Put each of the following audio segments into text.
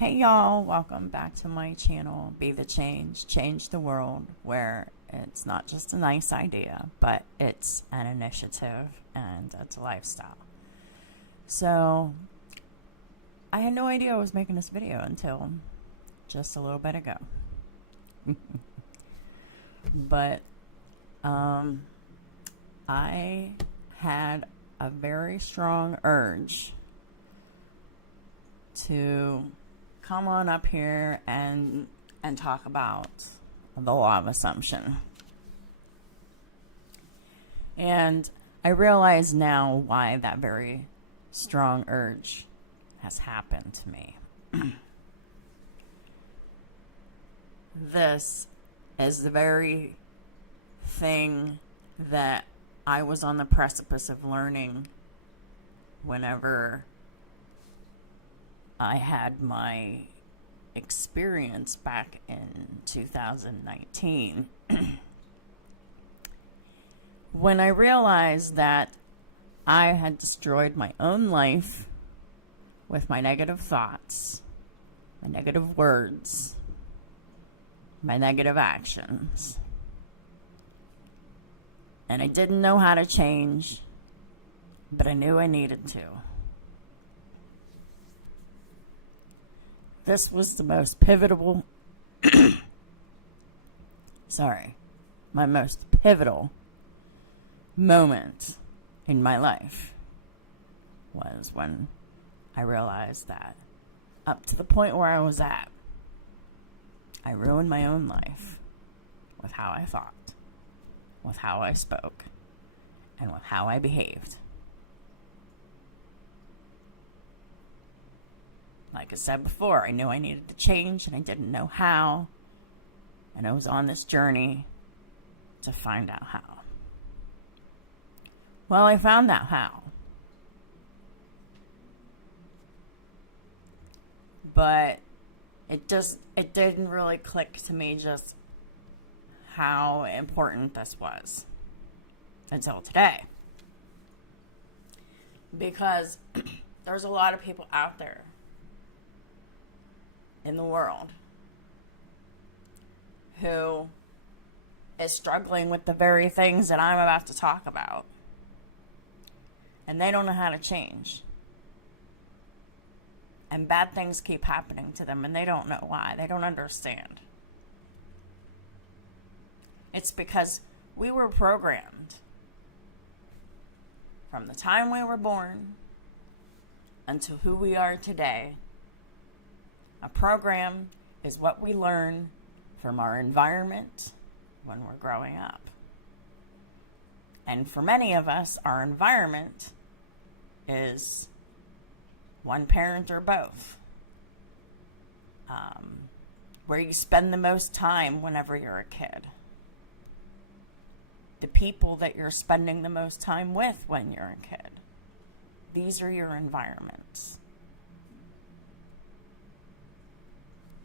Hey y'all, welcome back to my channel, Be the Change, Change the World, where it's not just a nice idea, but it's an initiative and it's a lifestyle. So, I had no idea I was making this video until just a little bit ago. But, I had a very strong urge to come on up here and talk about the law of assumption. And I realize now why that very strong urge has happened to me. This is the very thing that I was on the precipice of learning whenever I had my experience back in 2019 when I realized that I had destroyed my own life with my negative thoughts, my negative words, my negative actions. And I didn't know how to change, but I knew I needed to. This was the most pivotal, my most pivotal moment in my life was when I realized that up to the point where I was at, I ruined my own life with how I thought, with how I spoke, and with how I behaved. Like I said before, I knew I needed to change and I didn't know how. And I was on this journey to find out how. Well, I found out how. But it didn't really click to me just how important this was until today. Because there's a lot of people out there in the world who is struggling with the very things that I'm about to talk about, and they don't know how to change, and bad things keep happening to them and they don't know why. They don't understand. It's because we were programmed from the time we were born until who we are today. A program is what we learn from our environment when we're growing up. And for many of us, our environment is one parent or both. Where you spend the most time whenever you're a kid. The people that you're spending the most time with when you're a kid. These are your environments.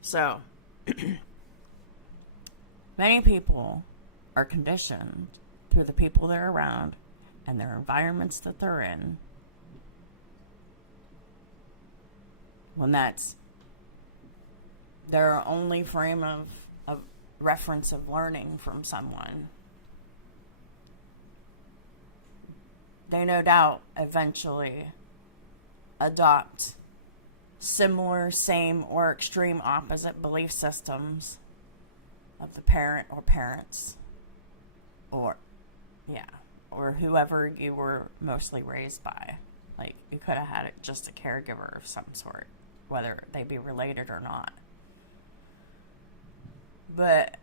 So, many people are conditioned through the people they're around and their environments that they're in when that's their only frame of reference of learning from someone. They no doubt eventually adopt similar, same, or extreme opposite belief systems of the parent or parents or whoever you were mostly raised by. Like, you could have had just a caregiver of some sort, whether they be related or not. But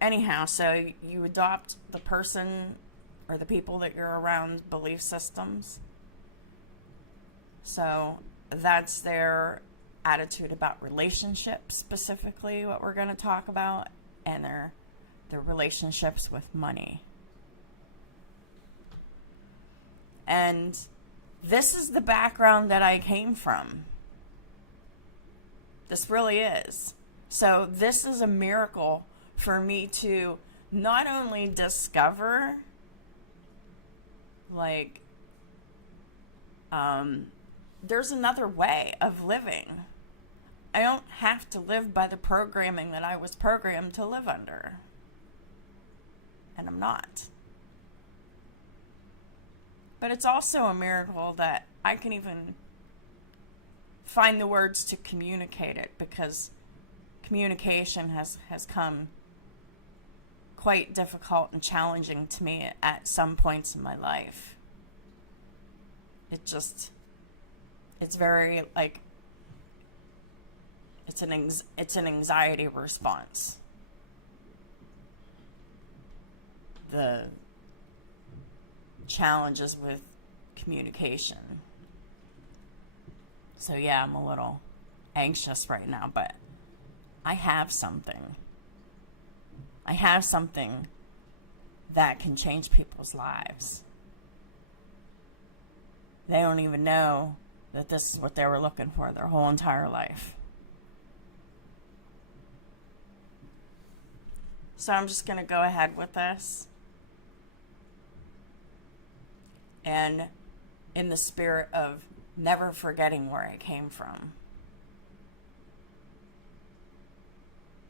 anyhow, so you adopt the person or the people that you're around belief systems. So that's their attitude about relationships, specifically what we're going to talk about, and their relationships with money. And this is the background that I came from. This really is. So this is a miracle for me to not only discover there's another way of living. I don't have to live by the programming that I was programmed to live under. And I'm not. But it's also a miracle that I can even find the words to communicate it, because communication has come quite difficult and challenging to me at some points in my life. It's very like, it's an anxiety response. The challenges with communication. So yeah, I'm a little anxious right now, but I have something. I have something that can change people's lives. They don't even know that this is what they were looking for their whole entire life. So I'm just going to go ahead with this. And in the spirit of never forgetting where I came from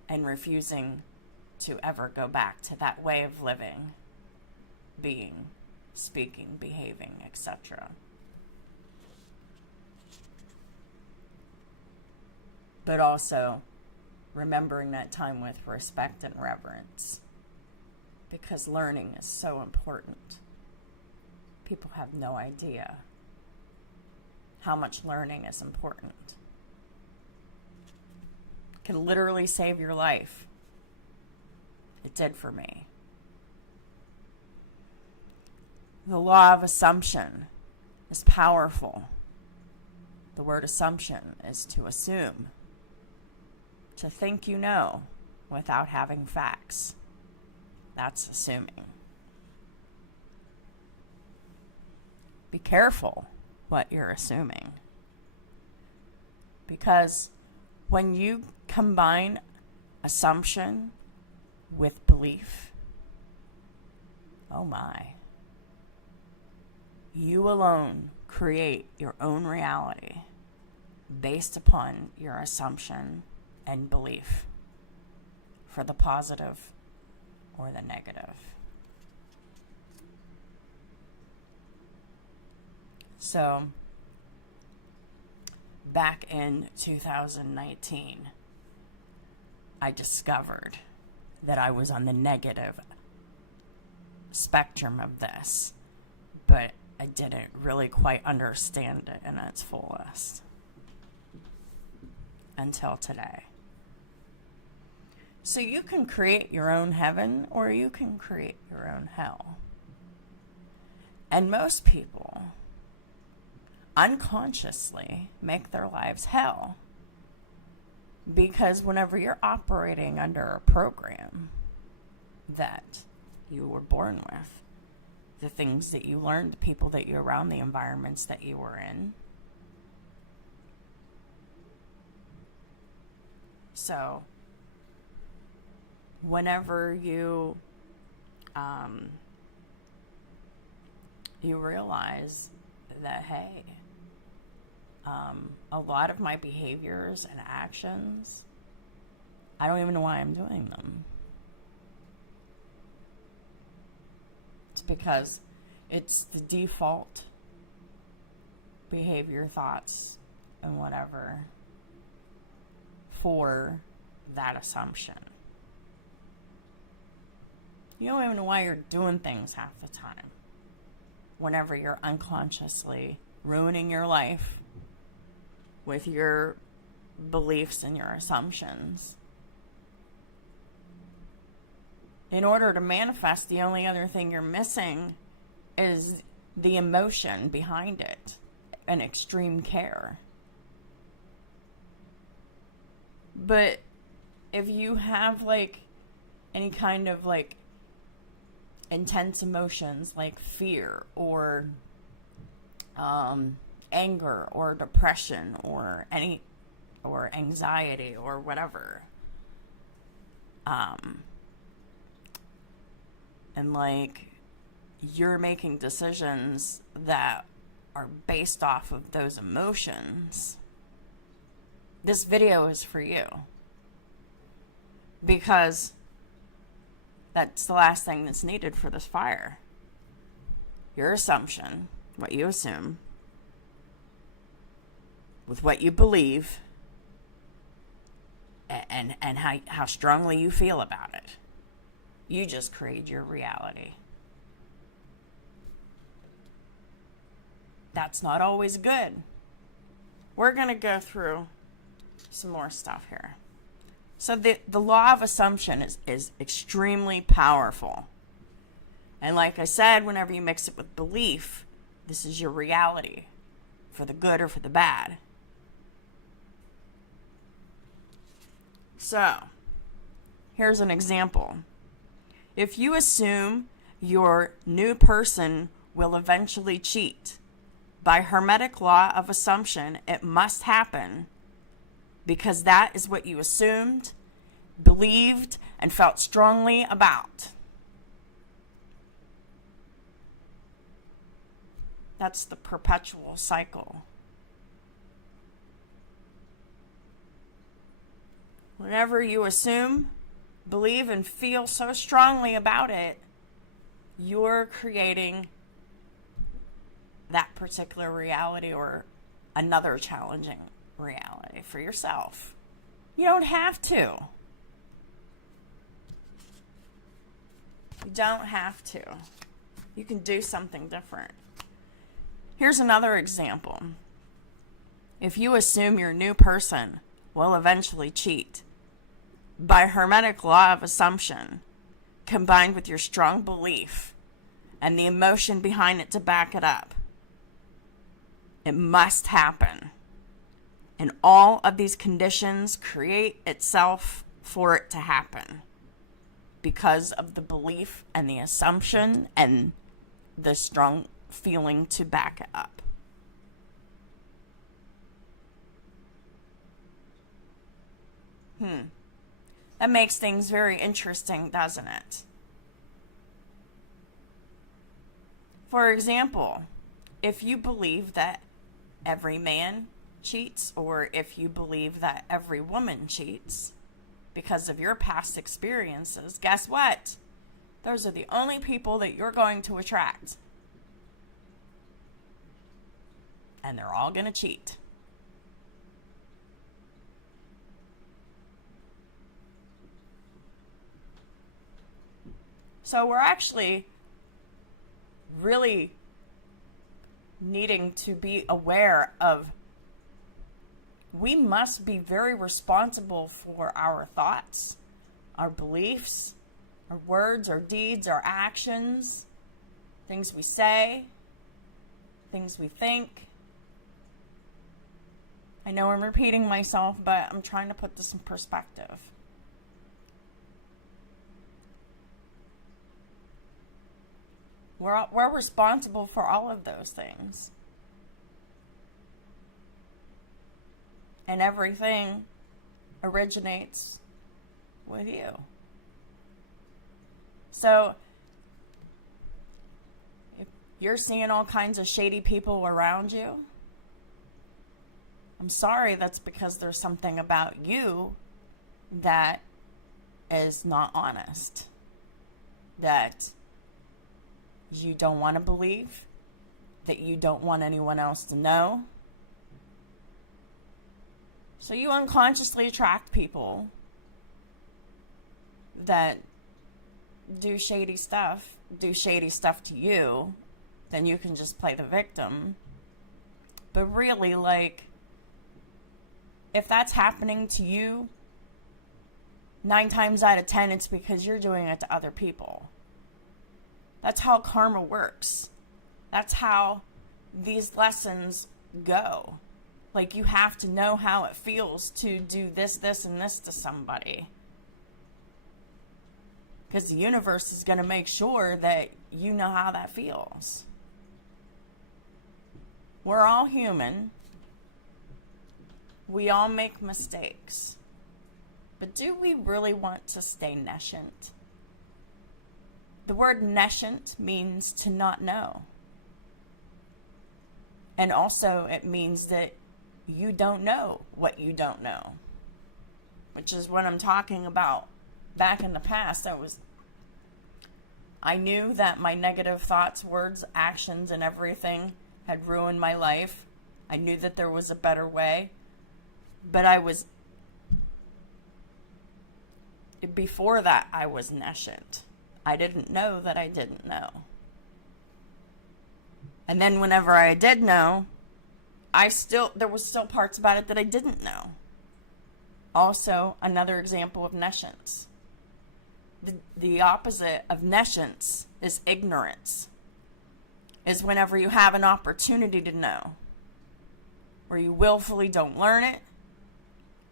and refusing to ever go back to that way of living, being, speaking, behaving, etc. But also remembering that time with respect and reverence, because learning is so important. People have no idea how much learning is important. It can literally save your life. It did for me. The law of assumption is powerful. The word assumption is to assume, to think you know without having facts. That's assuming. Be careful what you're assuming, because when you combine assumption with belief, oh my, you alone create your own reality based upon your assumption and belief, for the positive or the negative. So, back in 2019, I discovered that I was on the negative spectrum of this, but I didn't really quite understand it in its fullest until today. So you can create your own heaven, or you can create your own hell. And most people unconsciously make their lives hell, because whenever you're operating under a program that you were born with, the things that you learned, the people that you're around, the environments that you were in. So whenever you realize that, hey, a lot of my behaviors and actions, I don't even know why I'm doing them. It's because it's the default behavior, thoughts, and whatever for that assumption. You don't even know why you're doing things half the time, whenever you're unconsciously ruining your life with your beliefs and your assumptions. In order to manifest, the only other thing you're missing is the emotion behind it, an extreme care. But if you have like any kind of like intense emotions like fear or anger or depression or anxiety or whatever, and like you're making decisions that are based off of those emotions, this video is for you. Because that's the last thing that's needed for this fire. Your assumption, what you assume, with what you believe, and how strongly you feel about it. You just create your reality. That's not always good. We're going to go through some more stuff here. So the law of assumption is extremely powerful. And like I said, whenever you mix it with belief, this is your reality, for the good or for the bad. So, here's an example. If you assume your new person will eventually cheat, by hermetic law of assumption, it must happen because that is what you assumed, believed, and felt strongly about. That's the perpetual cycle. Whenever you assume, believe, and feel so strongly about it, you're creating that particular reality or another challenging reality for yourself. You don't have to. You don't have to. You can do something different. Here's another example. If you assume your new person will eventually cheat, by hermetic law of assumption, combined with your strong belief and the emotion behind it to back it up, it must happen. And all of these conditions create itself for it to happen because of the belief and the assumption and the strong feeling to back it up. That makes things very interesting, doesn't it? For example, if you believe that every man cheats, or if you believe that every woman cheats because of your past experiences, guess what? Those are the only people that you're going to attract. And they're all going to cheat. So we're actually really needing to be aware of, we must be very responsible for our thoughts, our beliefs, our words, our deeds, our actions, things we say, things we think. I know I'm repeating myself, but I'm trying to put this in perspective. We're responsible for all of those things. And everything originates with you. So, if you're seeing all kinds of shady people around you, I'm sorry, that's because there's something about you that is not honest. That you don't want to believe, that you don't want anyone else to know. So you unconsciously attract people that do shady stuff to you, then you can just play the victim. But really, like, if that's happening to you, 9 times out of 10, it's because you're doing it to other people. That's how karma works. That's how these lessons go. Like, you have to know how it feels to do this, this, and this to somebody. Because the universe is going to make sure that you know how that feels. We're all human. We all make mistakes. But do we really want to stay nescient? The word nescient means to not know. And also it means that you don't know what you don't know, which is what I'm talking about. Back in the past, I knew that my negative thoughts, words, actions, and everything had ruined my life. I knew that there was a better way, but before that, I was nescient. I didn't know that I didn't know. And then whenever I did know, there was still parts about it that I didn't know. Also, another example of nescience. The opposite of nescience is ignorance. Is whenever you have an opportunity to know, where you willfully don't learn it,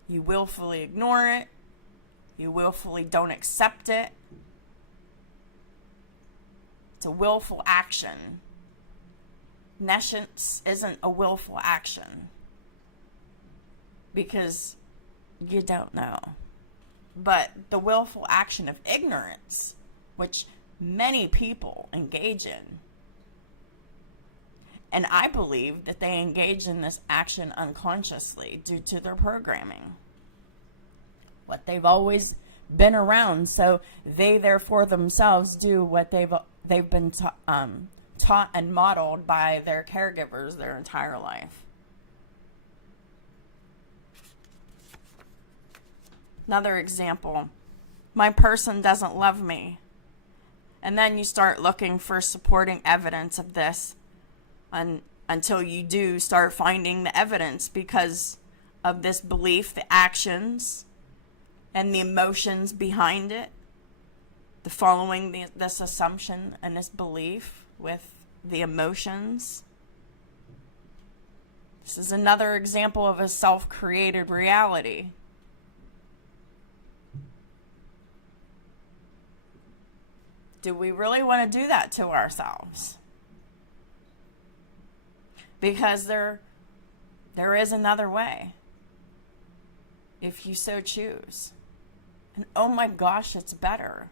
you willfully ignore it, you willfully don't accept it. It's a willful action. Nescience isn't a willful action because you don't know. But the willful action of ignorance, which many people engage in, and I believe that they engage in this action unconsciously due to their programming. What they've always been around, so they therefore themselves do what they've been taught and modeled by their caregivers their entire life. Another example, my person doesn't love me. And then you start looking for supporting evidence of this until you do start finding the evidence because of this belief, the actions, and the emotions behind it. The following this assumption and this belief with the emotions. This is another example of a self-created reality. Do we really want to do that to ourselves? Because there is another way, if you so choose. And oh my gosh, it's better.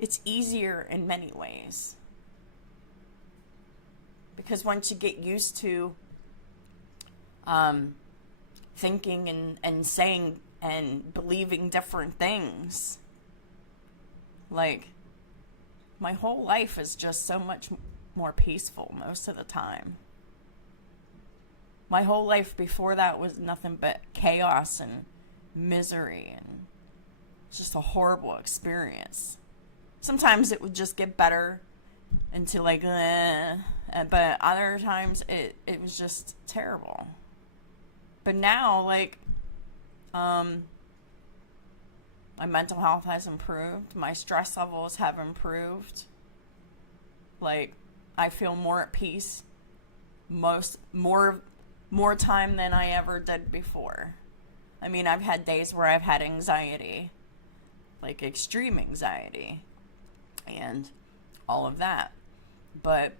It's easier in many ways. Because once you get used to thinking and saying and believing different things, like, my whole life is just so much more peaceful most of the time. My whole life before that was nothing but chaos and misery, and it's just a horrible experience. Sometimes it would just get better into like, but other times it was just terrible. But now, like, my mental health has improved. My stress levels have improved. Like, I feel more at peace more time than I ever did before. I mean, I've had days where I've had anxiety, like extreme anxiety and all of that. But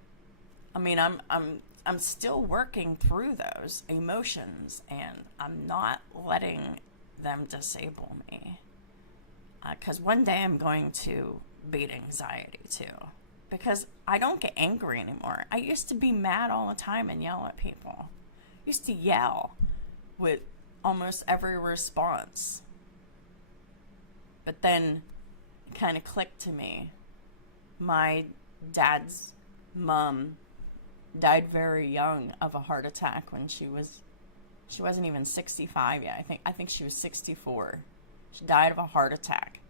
I mean, I'm still working through those emotions, and I'm not letting them disable me. Because one day I'm going to beat anxiety too. Because I don't get angry anymore. I used to be mad all the time and yell at people. I used to yell with almost every response. But then it kind of clicked to me. My dad's mom died very young of a heart attack when she wasn't even 65 yet. I think she was 64. She died of a heart attack.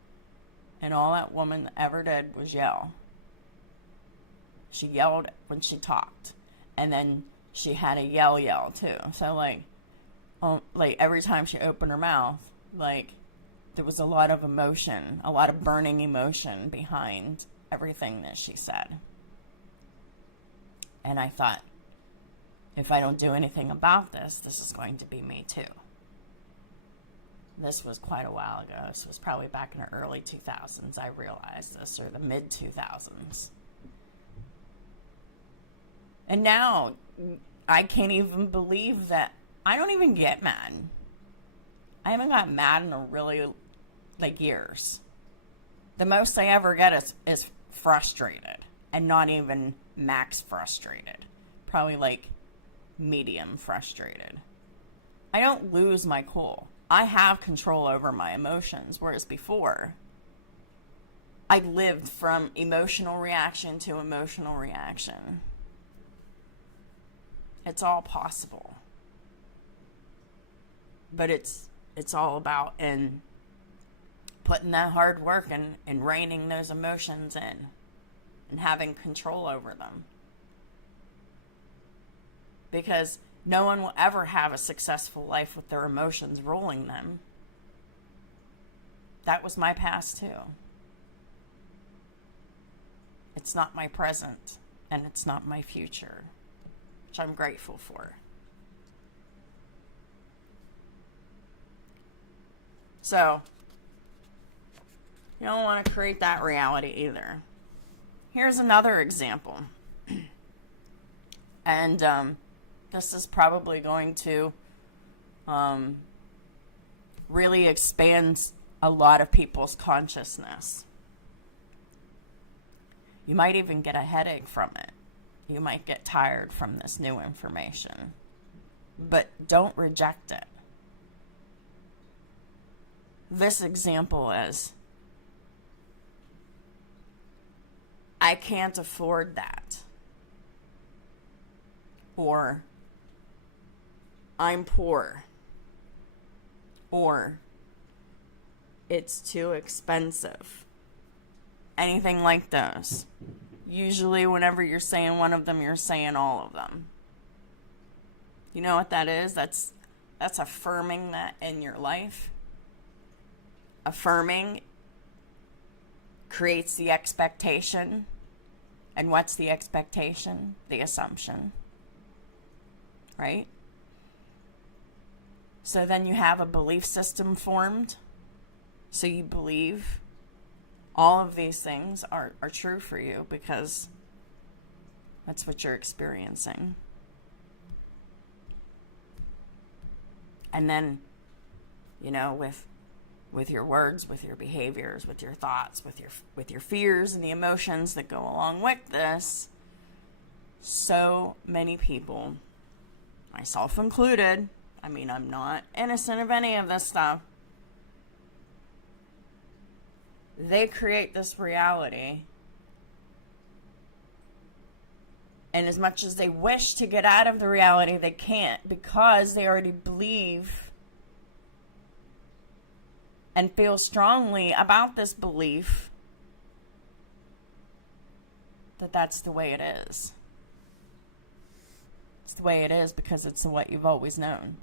And all that woman ever did was yell. She yelled when she talked. And then she had a yell too. So like every time she opened her mouth, like there was a lot of emotion, a lot of burning emotion behind everything that she said. And I thought, if I don't do anything about this, this is going to be me too. This was quite a while ago. This was probably back in the early 2000s I realized this, or the mid 2000s. And now I can't even believe that I don't even get mad. I haven't got mad in a really, years. The most I ever get is frustrated, and not even max frustrated. probably like medium frustrated. I don't lose my cool. I have control over my emotions, whereas before, I lived from emotional reaction to emotional reaction. It's all possible. But it's all about in putting that hard work and reining those emotions in and having control over them. Because no one will ever have a successful life with their emotions ruling them. That was my past too. It's not my present, and it's not my future, which I'm grateful for. So, you don't want to create that reality either. Here's another example. And this is probably going to really expand a lot of people's consciousness. You might even get a headache from it. You might get tired from this new information. But don't reject it. This example is, I can't afford that. Or, I'm poor. Or, it's too expensive. Anything like those. Usually whenever you're saying one of them, you're saying all of them. You know what that is? That's affirming that in your life. Affirming creates the expectation. And what's the expectation? The assumption. Right? So then you have a belief system formed. So you believe all of these things are true for you because that's what you're experiencing. And then, you know, with your words, with your behaviors, with your thoughts, with your fears and the emotions that go along with this, so many people, myself included, I mean, I'm not innocent of any of this stuff, they create this reality. And as much as they wish to get out of the reality, they can't because they already believe and feel strongly about this belief that that's the way it is. It's the way it is because it's what you've always known.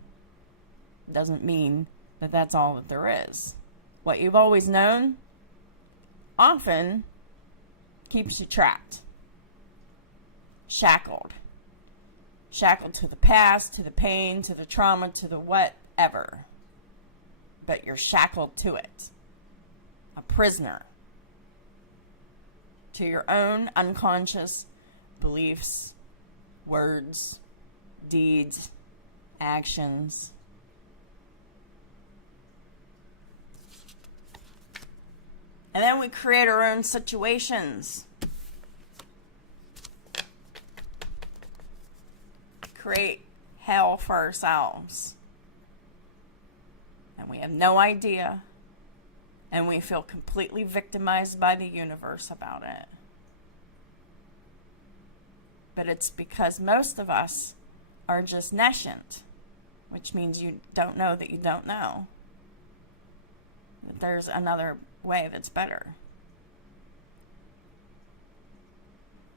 It doesn't mean that that's all that there is. What you've always known often keeps you trapped, shackled to the past, to the pain, to the trauma, to the whatever. But you're shackled to it, a prisoner to your own unconscious beliefs, words, deeds, actions. And then we create our own situations. Create hell for ourselves. And we have no idea. And we feel completely victimized by the universe about it. But it's because most of us are just nescient, which means you don't know that you don't know. That there's another way that's better.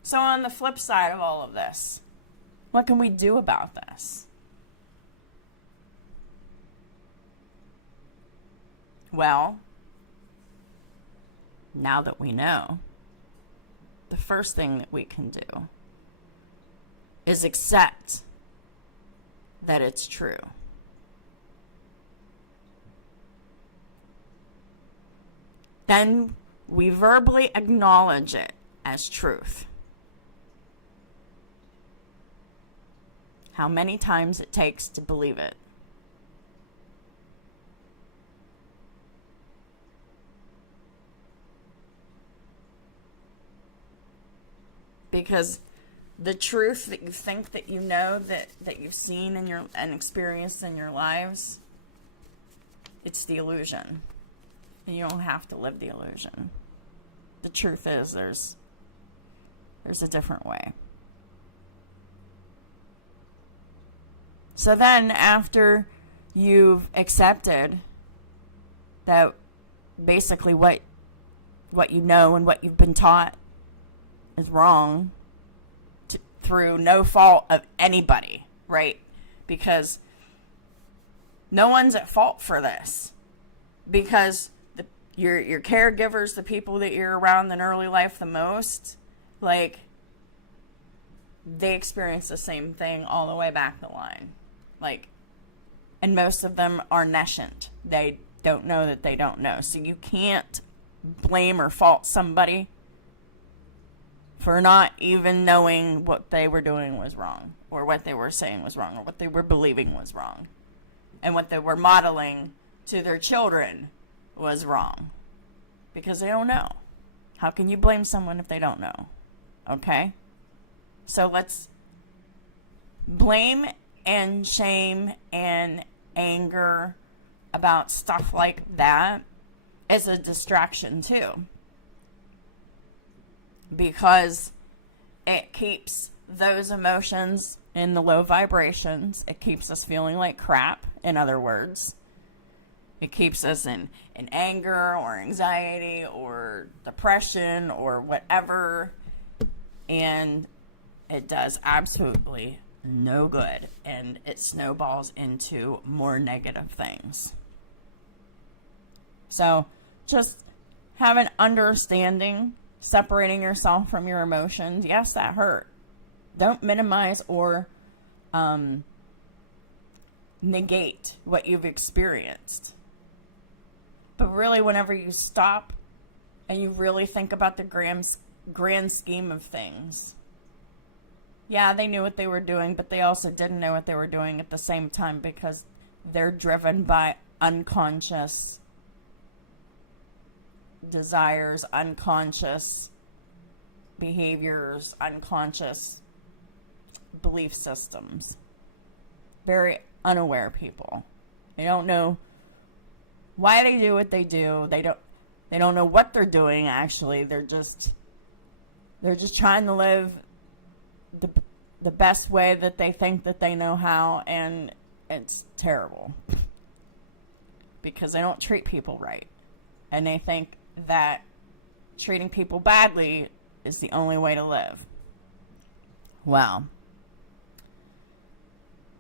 So on the flip side of all of this, what can we do about this? Well, now that we know, the first thing that we can do is accept that it's true. Then we verbally acknowledge it as truth. How many times it takes to believe it. Because The truth that you think that you know, that you've seen and experienced in your lives, it's the illusion. And you don't have to live the illusion. The truth is there's a different way. So then after you've accepted that basically what you know and what you've been taught is wrong, through no fault of anybody, right? Because no one's at fault for this. Because your caregivers, the people that you're around in early life the most, like, they experience the same thing all the way back the line. Like, and most of them are nescient. They don't know that they don't know. So you can't blame or fault somebody for not even knowing what they were doing was wrong, or what they were saying was wrong, or what they were believing was wrong, and what they were modeling to their children was wrong, because they don't know. How can you blame someone if they don't know? Okay? So let's blame and shame and anger about stuff like that is a distraction too. Because it keeps those emotions in the low vibrations. It keeps us feeling like crap, in other words. It keeps us in anger or anxiety or depression or whatever. And it does absolutely no good. And it snowballs into more negative things. So just have an understanding. Separating yourself from your emotions. Yes, that hurt. Don't minimize or negate what you've experienced. But really, whenever you stop and you really think about the grand scheme of things, yeah, they knew what they were doing, but they also didn't know what they were doing at the same time, because they're driven by unconscious desires, unconscious behaviors, unconscious belief systems. Very unaware people. They don't know why they do what they do. They don't know what they're doing, actually. They're just trying to live the best way that they think that they know how, and it's terrible. Because they don't treat people right. And they think that treating people badly is the only way to live. Well,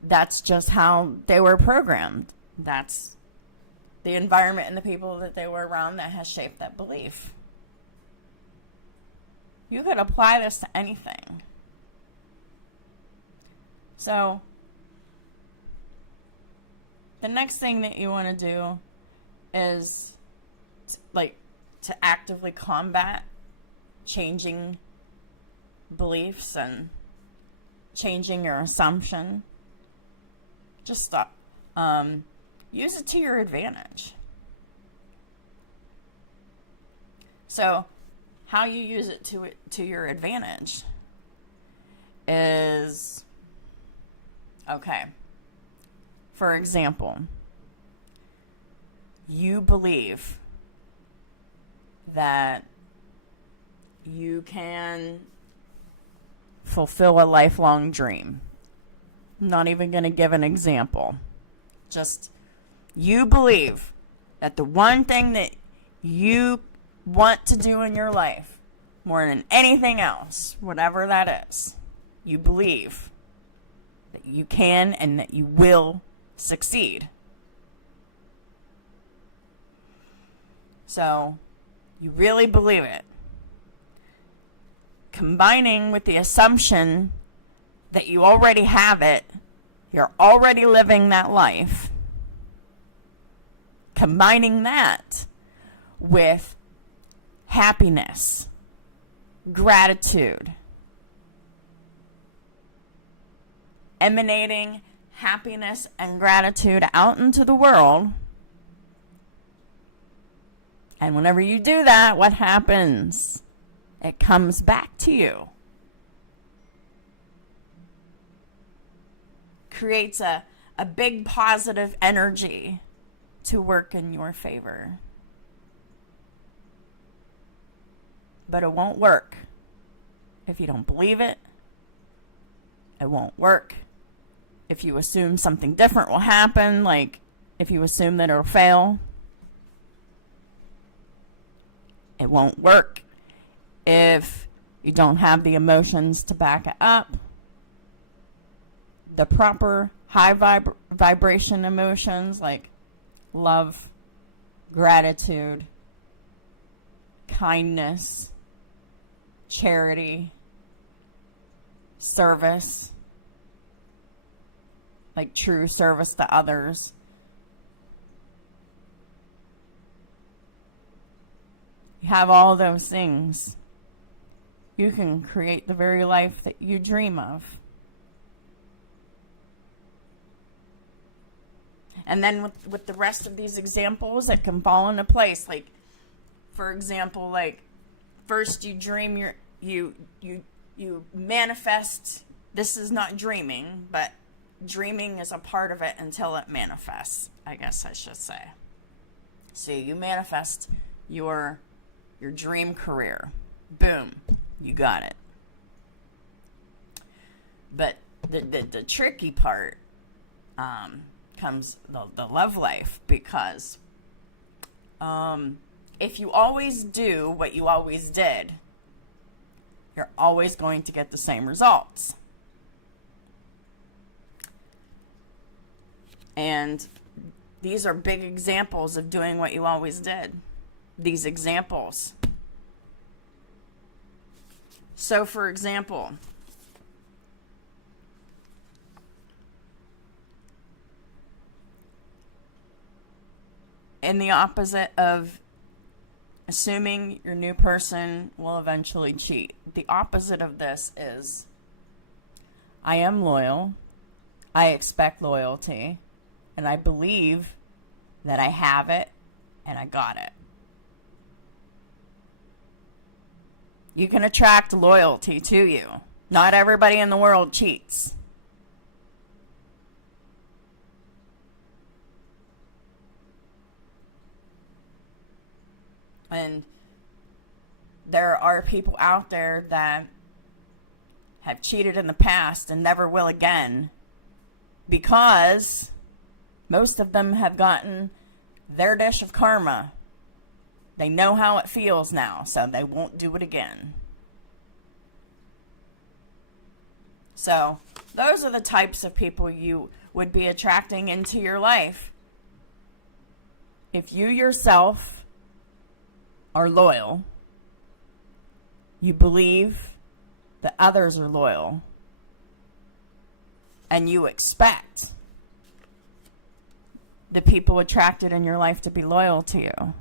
that's just how they were programmed. That's the environment and the people that they were around that has shaped that belief. You could apply this to anything. So, the next thing that you want to do is to actively combat changing beliefs and changing your assumption. Just stop. Use it to your advantage. So, how you use it to your advantage is, okay, for example, you believe that you can fulfill a lifelong dream. I'm not even going to give an example. Just, you believe that the one thing that you want to do in your life, more than anything else, whatever that is, you believe that you can and that you will succeed. So, you really believe it. Combining with the assumption that you already have it, you're already living that life. Combining that with happiness, gratitude, emanating happiness and gratitude out into the world. And whenever you do that, what happens? It comes back to you. creates a big positive energy to work in your favor. But it won't work if you don't believe it. It won't work if you assume something different will happen, like if you assume that it'll fail. It won't work if you don't have the emotions to back it up. The proper high vibration emotions like love, gratitude, kindness, charity, service, like true service to others. You have all those things. You can create the very life that you dream of. And then with the rest of these examples, it can fall into place. Like, for example, like first you dream you manifest. This is not dreaming, but dreaming is a part of it until it manifests, I guess I should say. So you manifest your dream career. Boom, you got it. But the tricky part comes the love life, because if you always do what you always did, you're always going to get the same results. And these are big examples of doing what you always did. These examples. So, for example, in the opposite of assuming your new person will eventually cheat, the opposite of this is, I am loyal, I expect loyalty, and I believe that I have it and I got it. You can attract loyalty to you. Not everybody in the world cheats. And there are people out there that have cheated in the past and never will again, because most of them have gotten their dish of karma. They know how it feels now, so they won't do it again. So, those are the types of people you would be attracting into your life. If you yourself are loyal, you believe that others are loyal, and you expect the people attracted in your life to be loyal to you,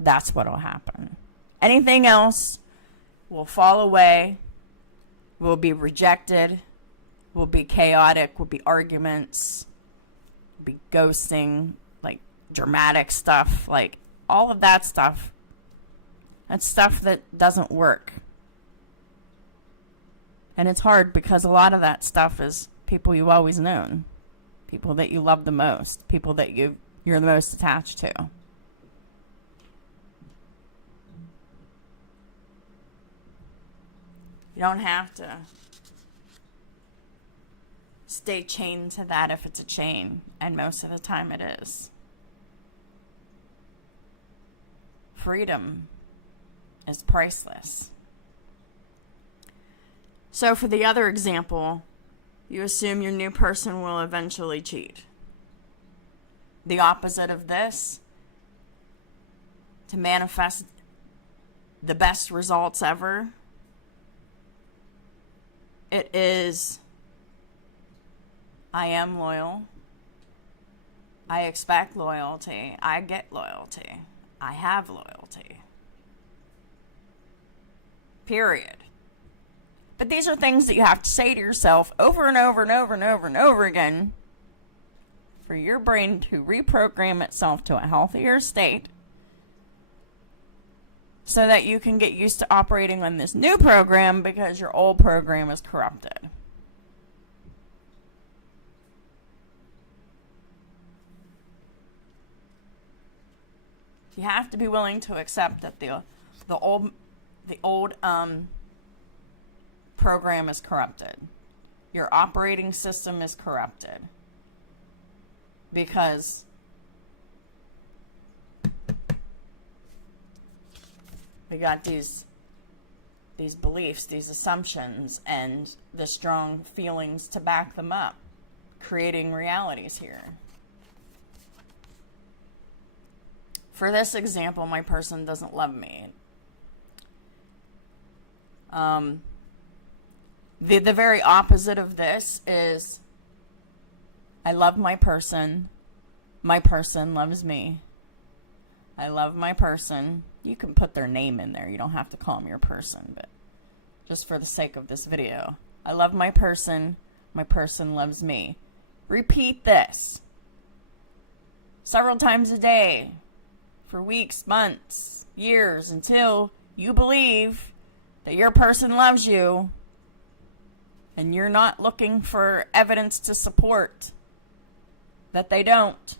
that's what will happen. Anything else will fall away, will be rejected, will be chaotic, will be arguments, will be ghosting, like dramatic stuff, like all of that stuff. That's stuff that doesn't work. And it's hard because a lot of that stuff is people you've always known, people that you love the most, people that you're the most attached to. You don't have to stay chained to that if it's a chain, and most of the time it is. Freedom is priceless. So for the other example, you assume your new person will eventually cheat. The opposite of this, to manifest the best results ever, it is, I am loyal, I expect loyalty, I get loyalty, I have loyalty. Period. But these are things that you have to say to yourself over and over and over and over and over again for your brain to reprogram itself to a healthier state, so that you can get used to operating on this new program because your old program is corrupted. You have to be willing to accept that the old program is corrupted. Your operating system is corrupted. Because we got these beliefs, these assumptions, and the strong feelings to back them up, creating realities here. For this example, my person doesn't love me. The very opposite of this is, I love my person loves me. I love my person. You can put their name in there. You don't have to call them your person, but just for the sake of this video. I love my person loves me. Repeat this several times a day for weeks, months, years, until you believe that your person loves you and you're not looking for evidence to support that they don't.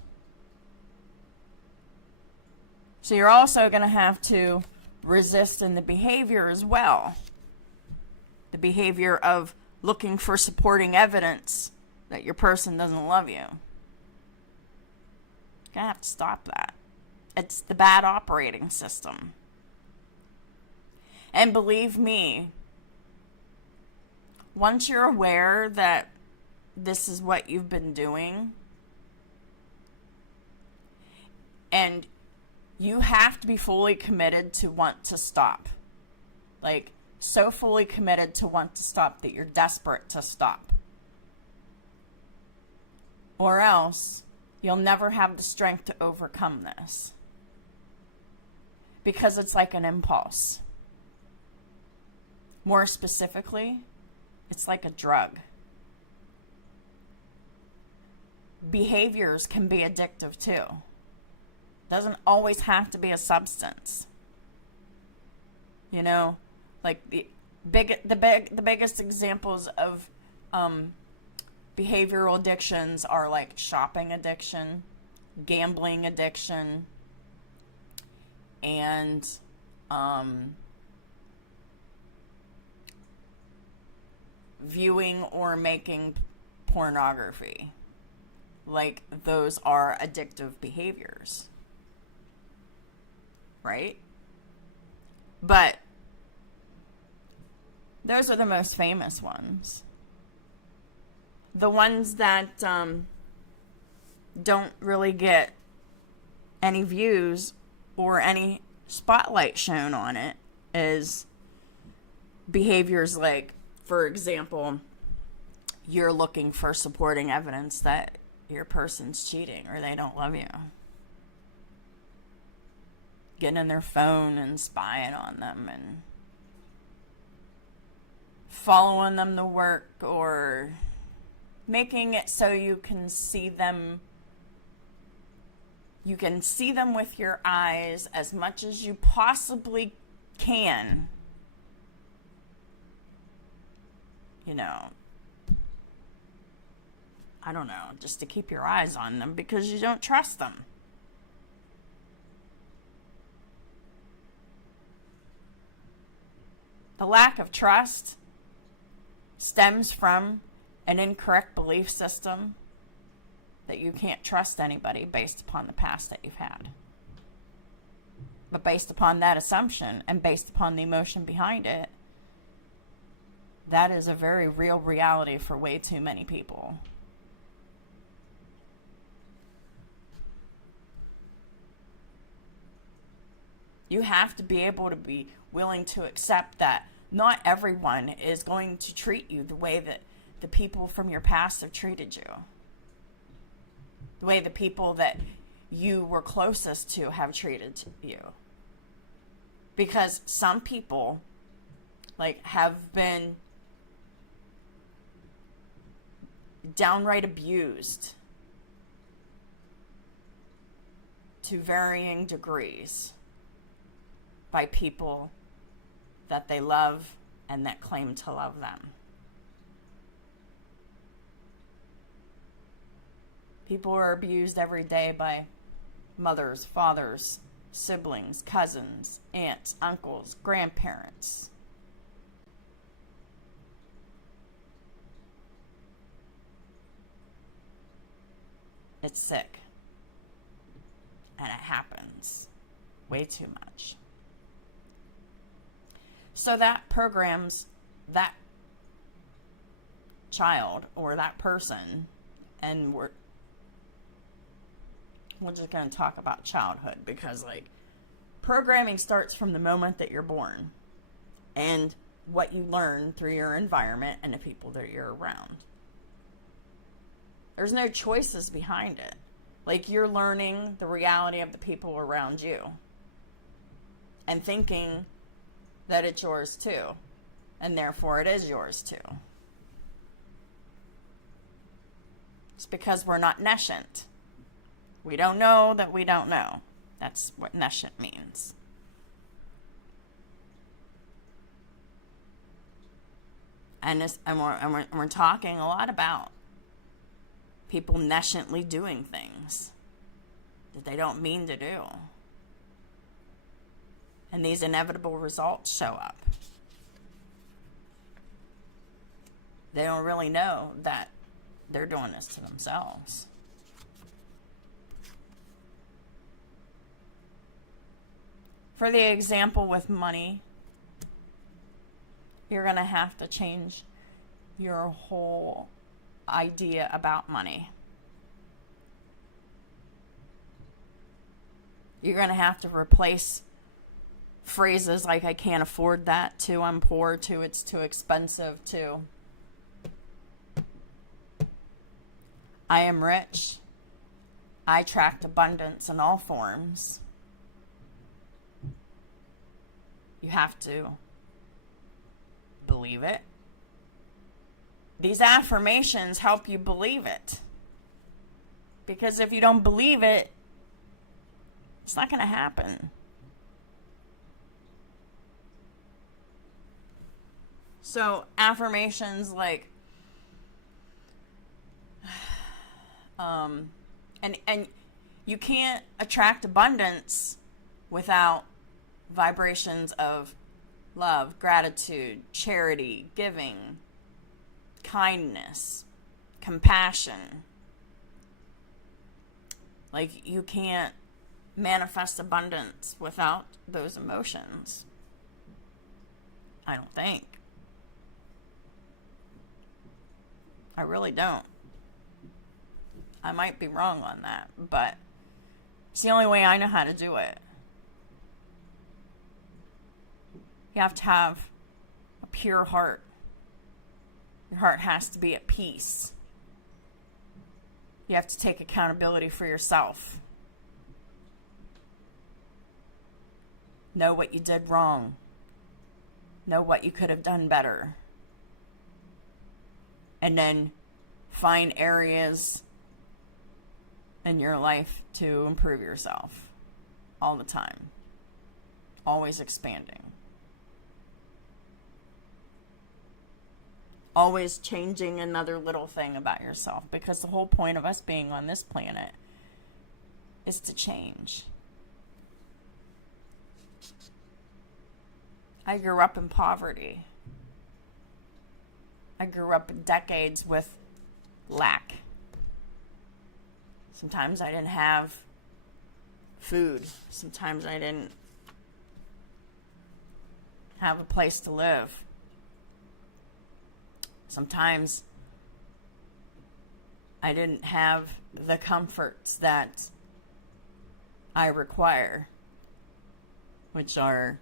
So you're also going to have to resist in the behavior as well. The behavior of looking for supporting evidence that your person doesn't love you. You're going to have to stop that. It's the bad operating system. And believe me, once you're aware that this is what you've been doing, and you have to be fully committed to want to stop. Like, so fully committed to want to stop that you're desperate to stop. Or else, you'll never have the strength to overcome this. Because it's like an impulse. More specifically, it's like a drug. Behaviors can be addictive too. Doesn't always have to be a substance. You know, like the biggest examples of behavioral addictions are like shopping addiction, gambling addiction, and viewing or making pornography. Like, those are addictive behaviors. Right? But those are the most famous ones. The ones that don't really get any views or any spotlight shown on it is behaviors like, for example, you're looking for supporting evidence that your person's cheating or they don't love you. Getting in their phone and spying on them and following them to work, or making it so you can see them. You can see them with your eyes as much as you possibly can. You know, I don't know, just to keep your eyes on them because you don't trust them. The lack of trust stems from an incorrect belief system that you can't trust anybody based upon the past that you've had. But based upon that assumption and based upon the emotion behind it, that is a very real reality for way too many people. You have to be able to be willing to accept that not everyone is going to treat you the way that the people from your past have treated you. The way the people that you were closest to have treated you. Because some people, like, have been downright abused to varying degrees by people that they love and that claim to love them. People are abused every day by mothers, fathers, siblings, cousins, aunts, uncles, grandparents. It's sick. And it happens way too much. So that programs that child or that person, and we're just going to talk about childhood because, like, programming starts from the moment that you're born and what you learn through your environment and the people that you're around. There's no choices behind it. Like, you're learning the reality of the people around you and thinking that it's yours too, and therefore it is yours too. It's because we're not nescient. We don't know that we don't know. That's what nescient means. And we're talking a lot about people nesciently doing things that they don't mean to do. And these inevitable results show up. They don't really know that they're doing this to themselves. For the example with money, you're going to have to change your whole idea about money. You're going to have to replace phrases like I can't afford that to I'm poor to it's too expensive to I am rich. I attract abundance in all forms. You have to believe it. These affirmations help you believe it. Because if you don't believe it, it's not going to happen. So affirmations like, and you can't attract abundance without vibrations of love, gratitude, charity, giving, kindness, compassion. Like, you can't manifest abundance without those emotions. I don't think. I really don't. I might be wrong on that, but it's the only way I know how to do it. You have to have a pure heart. Your heart has to be at peace. You have to take accountability for yourself. Know what you did wrong. Know what you could have done better. And then find areas in your life to improve yourself all the time. Always expanding. Always changing another little thing about yourself, because the whole point of us being on this planet is to change. I grew up in poverty. I grew up in decades with lack. Sometimes I didn't have food. Sometimes I didn't have a place to live. Sometimes I didn't have the comforts that I require, which are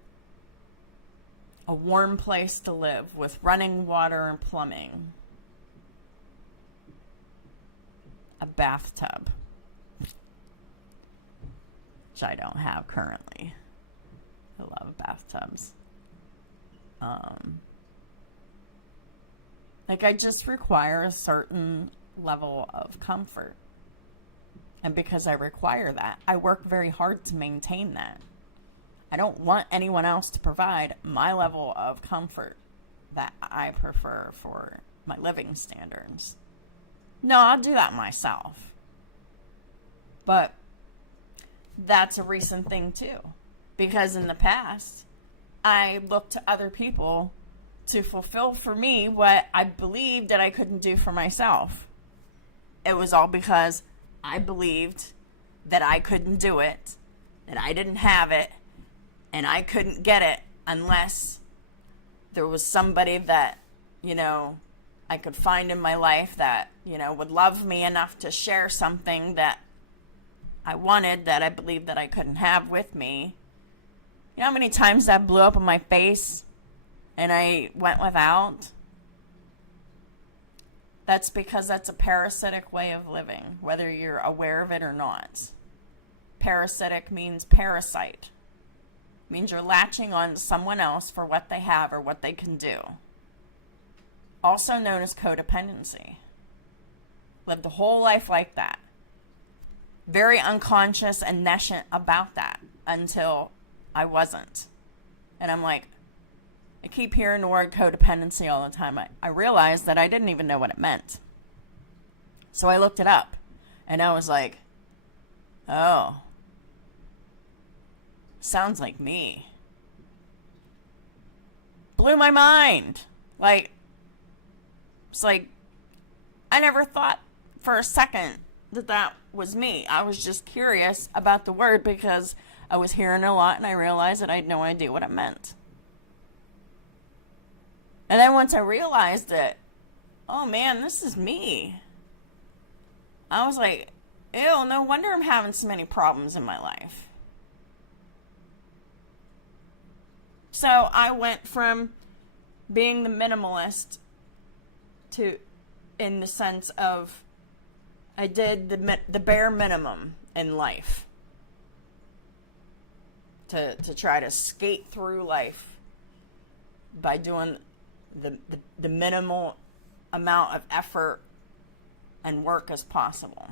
a warm place to live with running water and plumbing, a bathtub, which I don't have currently. I love bathtubs. I just require a certain level of comfort. And because I require that, I work very hard to maintain that. I don't want anyone else to provide my level of comfort that I prefer for my living standards. No, I'll do that myself. But that's a recent thing too. Because in the past, I looked to other people to fulfill for me what I believed that I couldn't do for myself. It was all because I believed that I couldn't do it, that I didn't have it, and I couldn't get it unless there was somebody that, I could find in my life that, would love me enough to share something that I wanted that I believed that I couldn't have with me. You know how many times that blew up in my face and I went without? That's because that's a parasitic way of living, whether you're aware of it or not. Parasitic means parasite. It means you're latching on to someone else for what they have or what they can do. Also known as codependency. Lived a whole life like that. Very unconscious and nescient about that until I wasn't. And I'm like, I keep hearing the word codependency all the time. I realized that I didn't even know what it meant. So I looked it up. And I was like, oh, sounds like me. Blew my mind. It's like, I never thought for a second that was me. I was just curious about the word because I was hearing it a lot and I realized that I had no idea what it meant. And then once I realized it, oh man, this is me. I was like, ew, no wonder I'm having so many problems in my life. So I went from being the minimalist to, in the sense of, I did the bare minimum in life to try to skate through life by doing the minimal amount of effort and work as possible.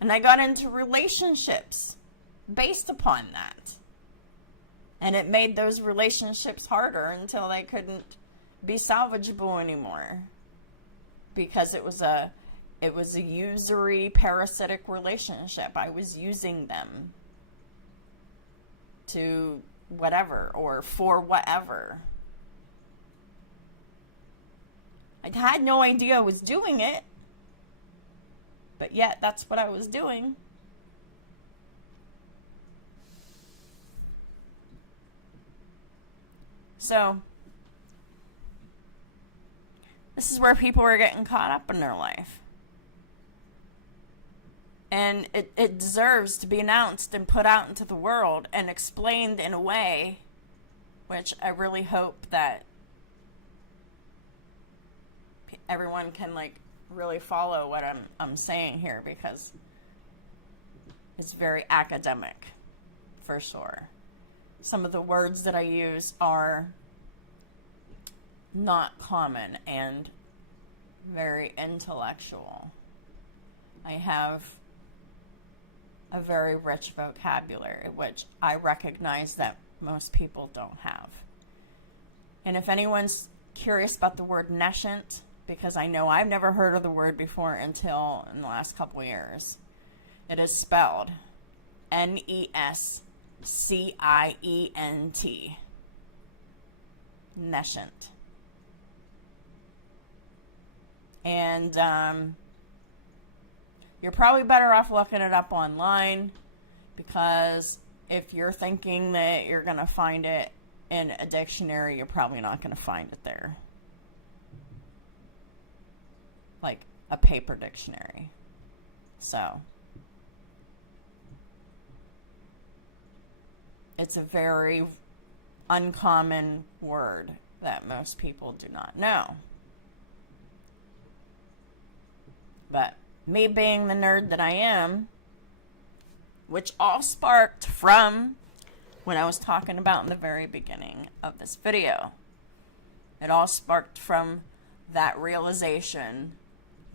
And I got into relationships based upon that. And it made those relationships harder until they couldn't be salvageable anymore. Because it was a usury, parasitic relationship. I was using them to whatever or for whatever. I had no idea I was doing it, but yet that's what I was doing. So, this is where people are getting caught up in their life. And it deserves to be announced and put out into the world and explained in a way which I really hope that everyone can really follow what I'm saying here, because it's very academic for sure. Some of the words that I use are not common and very intellectual. I have a very rich vocabulary, which I recognize that most people don't have. And if anyone's curious about the word nescient, because I know I've never heard of the word before until in the last couple years, it is spelled Nescient. Nescient. And you're probably better off looking it up online, because if you're thinking that you're going to find it in a dictionary, you're probably not going to find it there. Like a paper dictionary. So, it's a very uncommon word that most people do not know. But me being the nerd that I am, which all sparked from when I was talking about in the very beginning of this video. It all sparked from that realization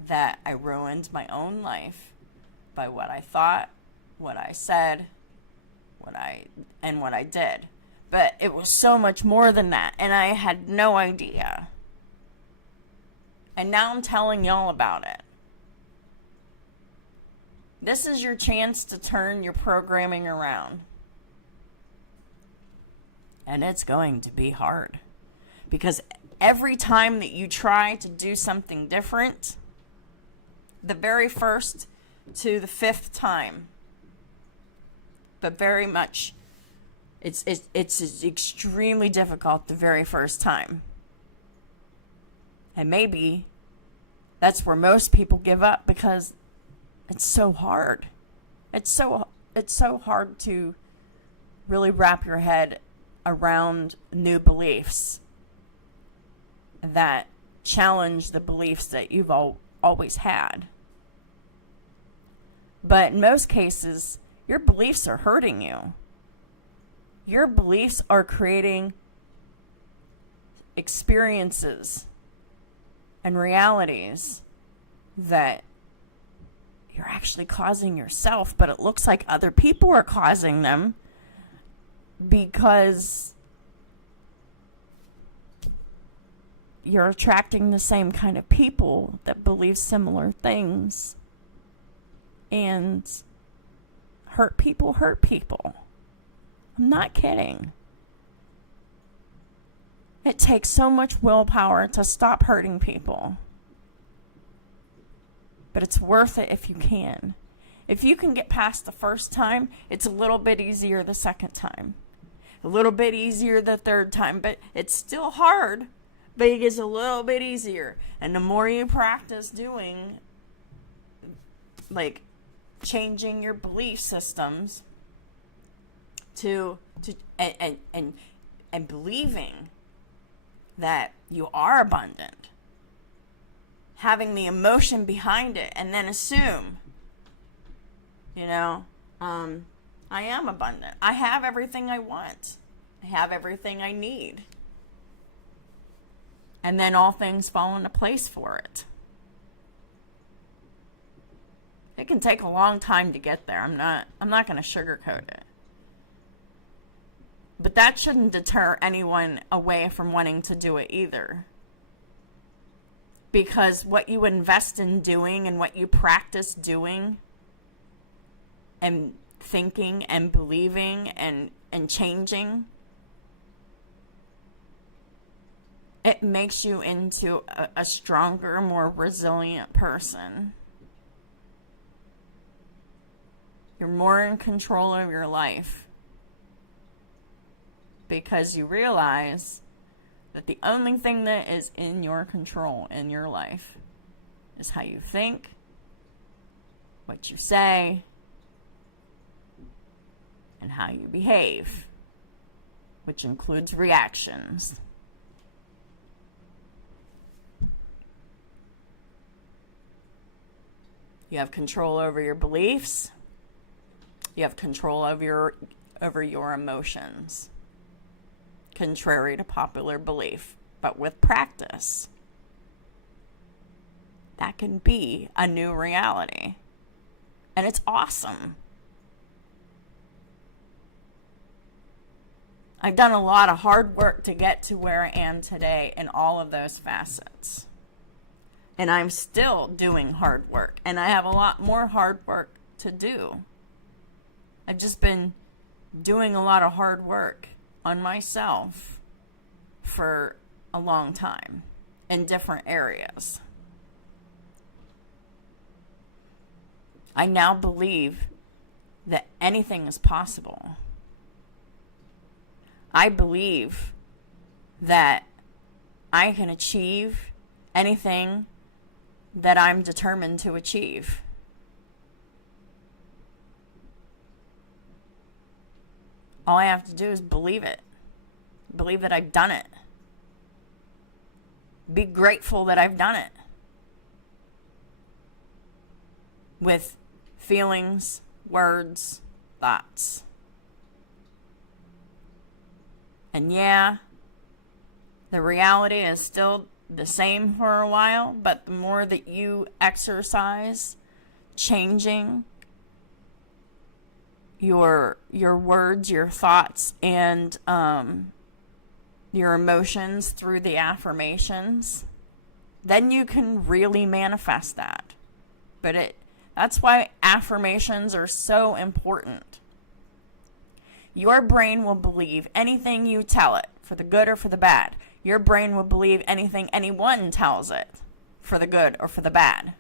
that I ruined my own life by what I thought, what I said, what I did. But it was so much more than that, and I had no idea. And now I'm telling y'all about it. This is your chance to turn your programming around. And it's going to be hard. Because every time that you try to do something different, the very first to the fifth time, but very much, it's extremely difficult the very first time. And maybe that's where most people give up, because it's so hard. It's so hard to really wrap your head around new beliefs that challenge the beliefs that you've always had. But in most cases, your beliefs are hurting you. Your beliefs are creating experiences and realities that you're actually causing yourself, but it looks like other people are causing them because you're attracting the same kind of people that believe similar things. And hurt people. I'm not kidding. It takes so much willpower to stop hurting people. But it's worth it if you can. If you can get past the first time, it's a little bit easier the second time. A little bit easier the third time. But it's still hard, but it gets a little bit easier. And the more you practice doing, like, changing your belief systems and believing that you are abundant, having the emotion behind it, and then assume, I am abundant. I have everything I want. I have everything I need. And then all things fall into place for it. It can take a long time to get there. I'm not going to sugarcoat it. But that shouldn't deter anyone away from wanting to do it either. Because what you invest in doing and what you practice doing and thinking and believing and changing, it makes you into a stronger, more resilient person. You're more in control of your life because you realize that the only thing that is in your control in your life is how you think, what you say, and how you behave, which includes reactions. You have control over your beliefs. You have control over your emotions, contrary to popular belief. But with practice, that can be a new reality. And it's awesome. I've done a lot of hard work to get to where I am today in all of those facets. And I'm still doing hard work. And I have a lot more hard work to do. I've just been doing a lot of hard work on myself for a long time in different areas. I now believe that anything is possible. I believe that I can achieve anything that I'm determined to achieve. All I have to do is believe it. Believe that I've done it. Be grateful that I've done it. With feelings, words, thoughts. And yeah, the reality is still the same for a while, but the more that you exercise changing your words, your thoughts, and your emotions through the affirmations, then you can really manifest that. But That's why affirmations are so important. Your brain will believe anything you tell it, for the good or for the bad. Your brain will believe anything anyone tells it, for the good or for the bad.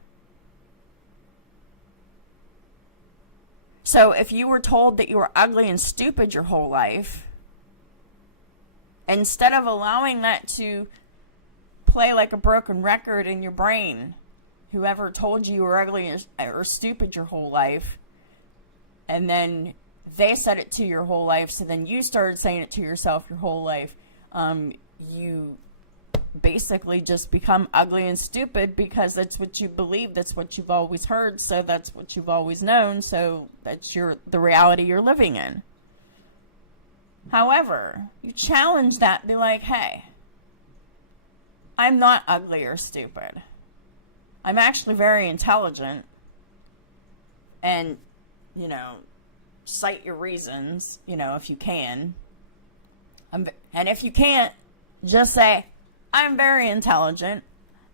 So if you were told that you were ugly and stupid your whole life, instead of allowing that to play like a broken record in your brain, whoever told you were ugly or stupid your whole life, and then they said it to your whole life, so then you started saying it to yourself your whole life, you basically just become ugly and stupid because that's what you believe, that's what you've always heard, so that's what you've always known, so that's the reality you're living in. However, you challenge that, be like, hey, I'm not ugly or stupid. I'm actually very intelligent, and, cite your reasons, if you can. And if you can't, just say, I'm very intelligent,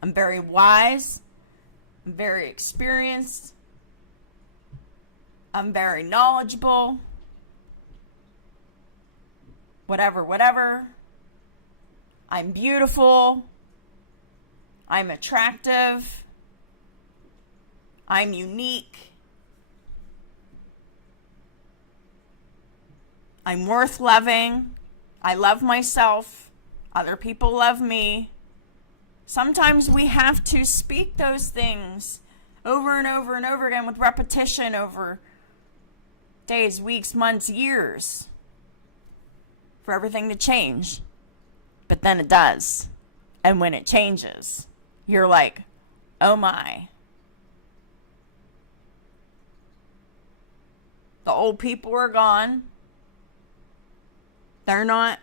I'm very wise, I'm very experienced, I'm very knowledgeable, whatever. I'm beautiful, I'm attractive, I'm unique, I'm worth loving, I love myself, other people love me. Sometimes we have to speak those things over and over and over again with repetition over days, weeks, months, years for everything to change. But then it does. And when it changes, you're like, oh my. The old people are gone. They're not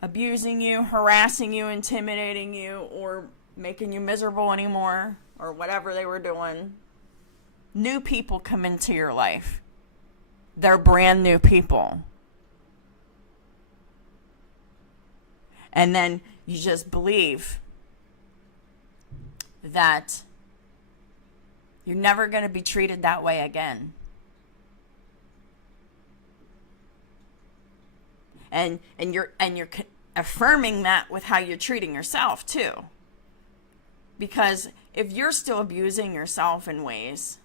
abusing you, harassing you, intimidating you, or making you miserable anymore, or whatever they were doing. New people come into your life. They're brand new people. And then you just believe that you're never going to be treated that way again. And you're affirming that with how you're treating yourself too. Because if you're still abusing yourself in ways,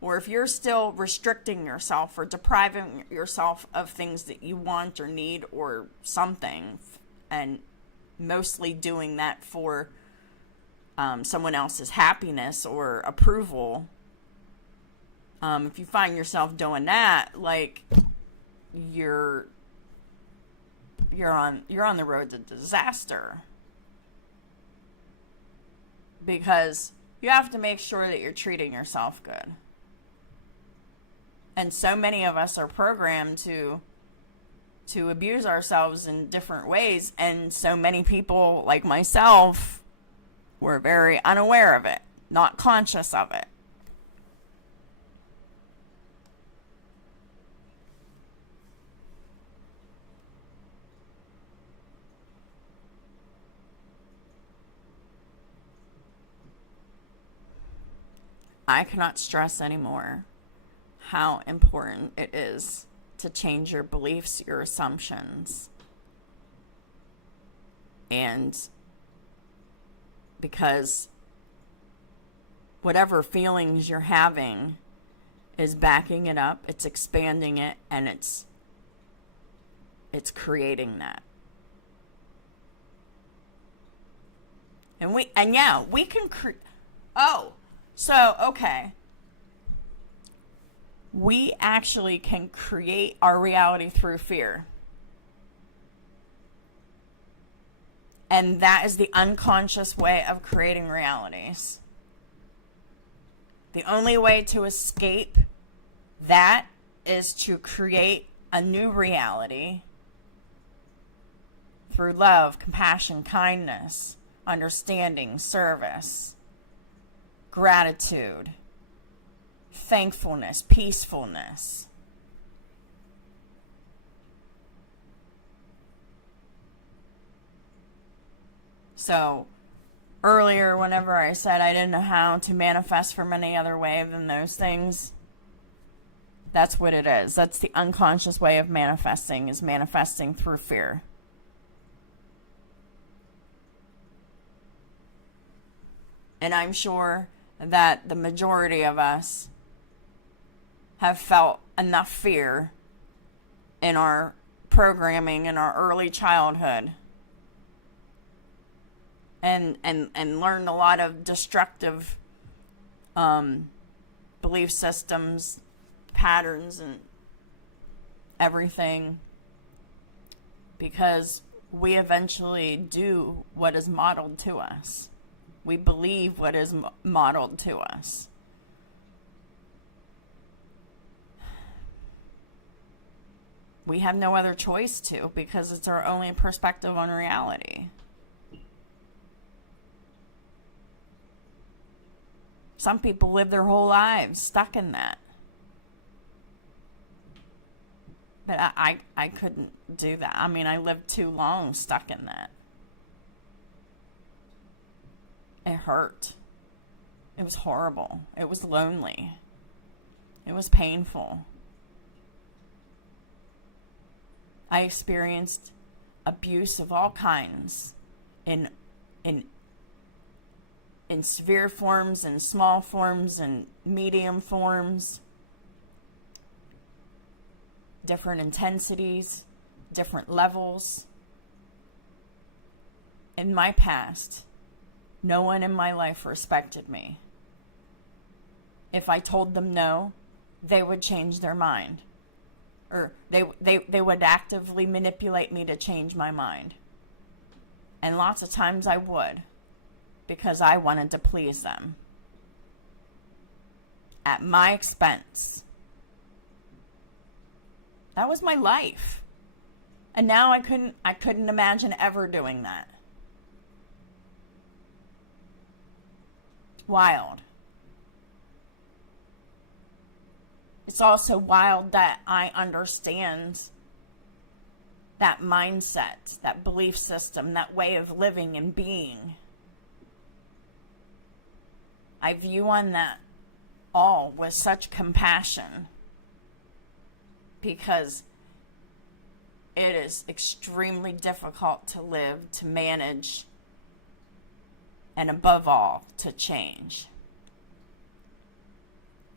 or if you're still restricting yourself or depriving yourself of things that you want or need or something, and mostly doing that for someone else's happiness or approval, if you find yourself doing that, like you're on the road to disaster, because you have to make sure that you're treating yourself good. And so many of us are programmed to abuse ourselves in different ways, and so many people like myself were very unaware of it, not conscious of it. I cannot stress anymore how important it is to change your beliefs, your assumptions. And because whatever feelings you're having is backing it up, it's expanding it, and it's creating that. And we can create. Okay. We actually can create our reality through fear. And that is the unconscious way of creating realities. The only way to escape that is to create a new reality through love, compassion, kindness, understanding, service, gratitude, thankfulness, peacefulness. So earlier whenever I said I didn't know how to manifest from any other way than those things. That's what it is. That's the unconscious way of manifesting, is manifesting through fear. And I'm sure that the majority of us have felt enough fear in our programming in our early childhood and learned a lot of destructive belief systems, patterns, and everything, because we eventually do what is modeled to us. We believe what is modeled to us. We have no other choice to, because it's our only perspective on reality. Some people live their whole lives stuck in that. But I couldn't do that. I mean, I lived too long stuck in that. It hurt. It was horrible. It was lonely. It was painful. I experienced abuse of all kinds in severe forms and small forms and medium forms, different intensities, different levels. In my past, no one in my life respected me. If I told them no, they would change their mind. Or they would actively manipulate me to change my mind. And lots of times I would, because I wanted to please them. At my expense. That was my life. And now I couldn't imagine ever doing that. Wild. It's also wild that I understand that mindset, that belief system, that way of living and being. I view on that all with such compassion, because it is extremely difficult to live, to manage, and above all, to change.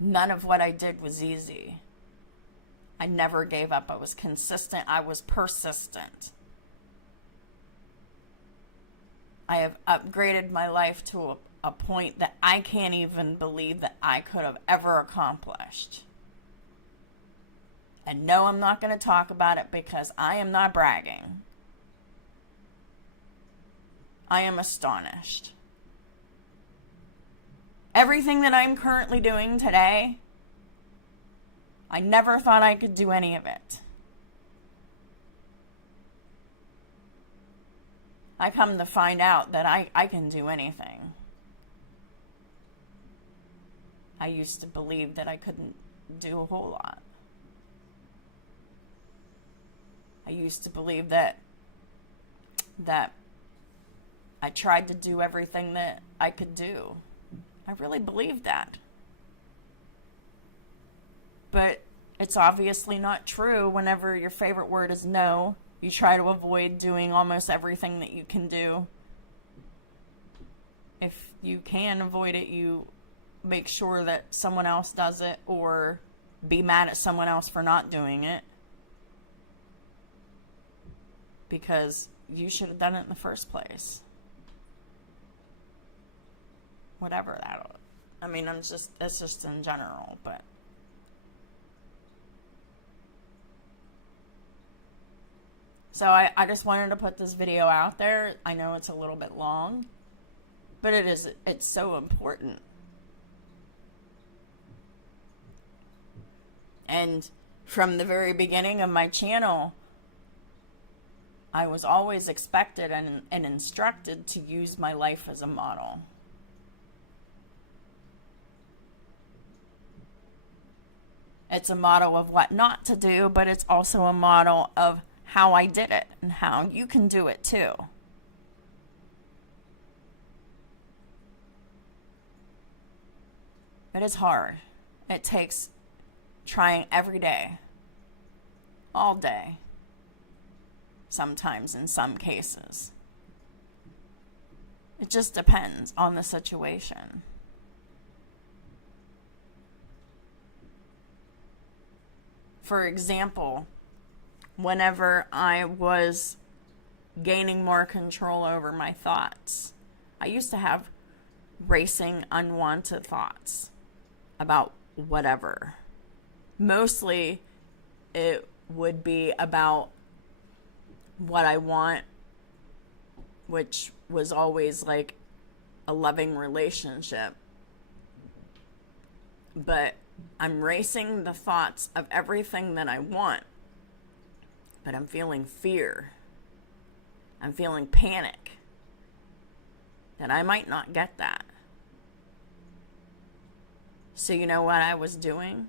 None of what I did was easy. I never gave up. I was consistent. I was persistent. I have upgraded my life to a point that I can't even believe that I could have ever accomplished. And no, I'm not going to talk about it, because I am not bragging. I am astonished. Everything that I'm currently doing today, I never thought I could do any of it. I come to find out that I can do anything. I used to believe that I couldn't do a whole lot. I used to believe that I tried to do everything that I could do. I really believed that. But it's obviously not true. Whenever your favorite word is no, you try to avoid doing almost everything that you can do. If you can avoid it, you make sure that someone else does it, or be mad at someone else for not doing it, because you should have done it in the first place. Whatever that, I mean, it's just in general, but so I just wanted to put this video out there. I know it's a little bit long, but it's so important. And from the very beginning of my channel, I was always expected and instructed to use my life as a model. It's a model of what not to do, but it's also a model of how I did it and how you can do it too. It is hard. It takes trying every day, all day, sometimes in some cases. It just depends on the situation. For example, whenever I was gaining more control over my thoughts, I used to have racing, unwanted thoughts about whatever. Mostly, it would be about what I want, which was always like a loving relationship. But I'm racing the thoughts of everything that I want, but I'm feeling fear. I'm feeling panic that I might not get that. So you know what I was doing?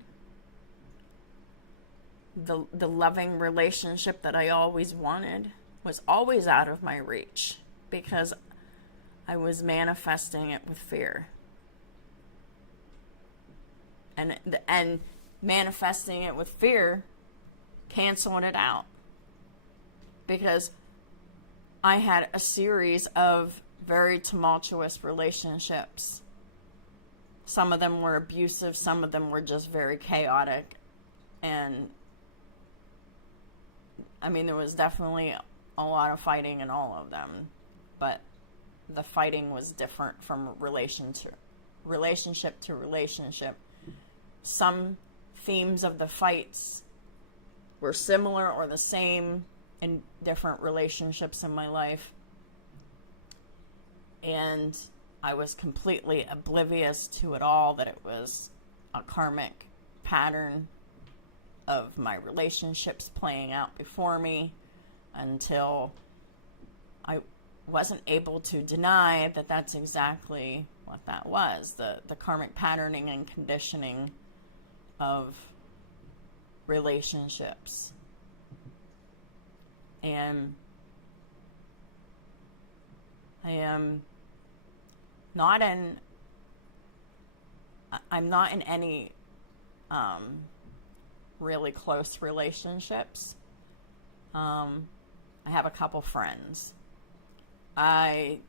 The loving relationship that I always wanted was always out of my reach because I was manifesting it with fear. And manifesting it with fear, canceling it out. Because I had a series of very tumultuous relationships. Some of them were abusive, some of them were just very chaotic. And I mean, there was definitely a lot of fighting in all of them. But the fighting was different from relationship to relationship. Some themes of the fights were similar or the same in different relationships in my life. And I was completely oblivious to it all, that it was a karmic pattern of my relationships playing out before me, until I wasn't able to deny that that's exactly what that was, the karmic patterning and conditioning of relationships. And I am not in any really close relationships. I have a couple friends. I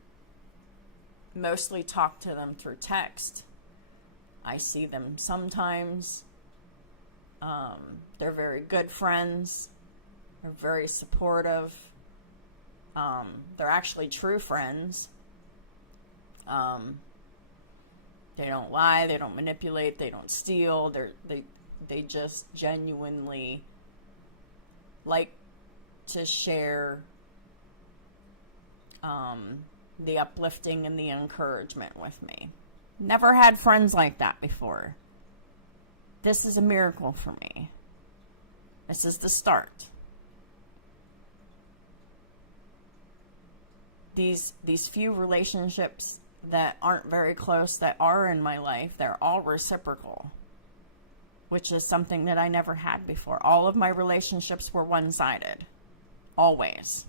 mostly talk to them through text. I see them sometimes. They're very good friends. They're very supportive. They're actually true friends. They don't lie. They don't manipulate. They don't steal. They just genuinely like to share the uplifting and the encouragement with me. Never had friends like that before. This is a miracle for me. This is the start. These few relationships that aren't very close, that are in my life, they're all reciprocal, which is something that I never had before. All of my relationships were one-sided. Always.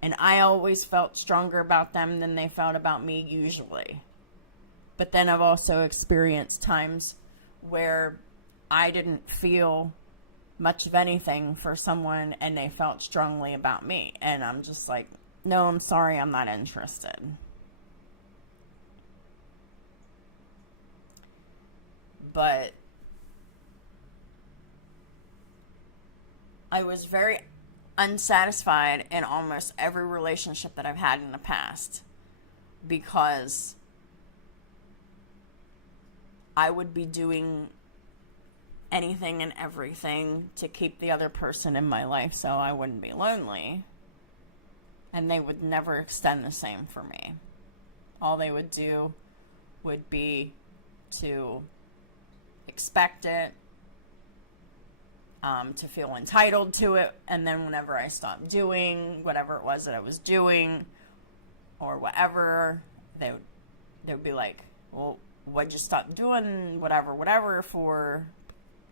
And I always felt stronger about them than they felt about me, usually. But then I've also experienced times where I didn't feel much of anything for someone and they felt strongly about me. And I'm just like, no, I'm sorry, I'm not interested. But I was very unsatisfied in almost every relationship that I've had in the past, because I would be doing anything and everything to keep the other person in my life so I wouldn't be lonely. And they would never extend the same for me. All they would do would be to expect it, to feel entitled to it, and then whenever I stopped doing whatever it was that I was doing, or whatever, they would be like, well, what'd you stop doing whatever for?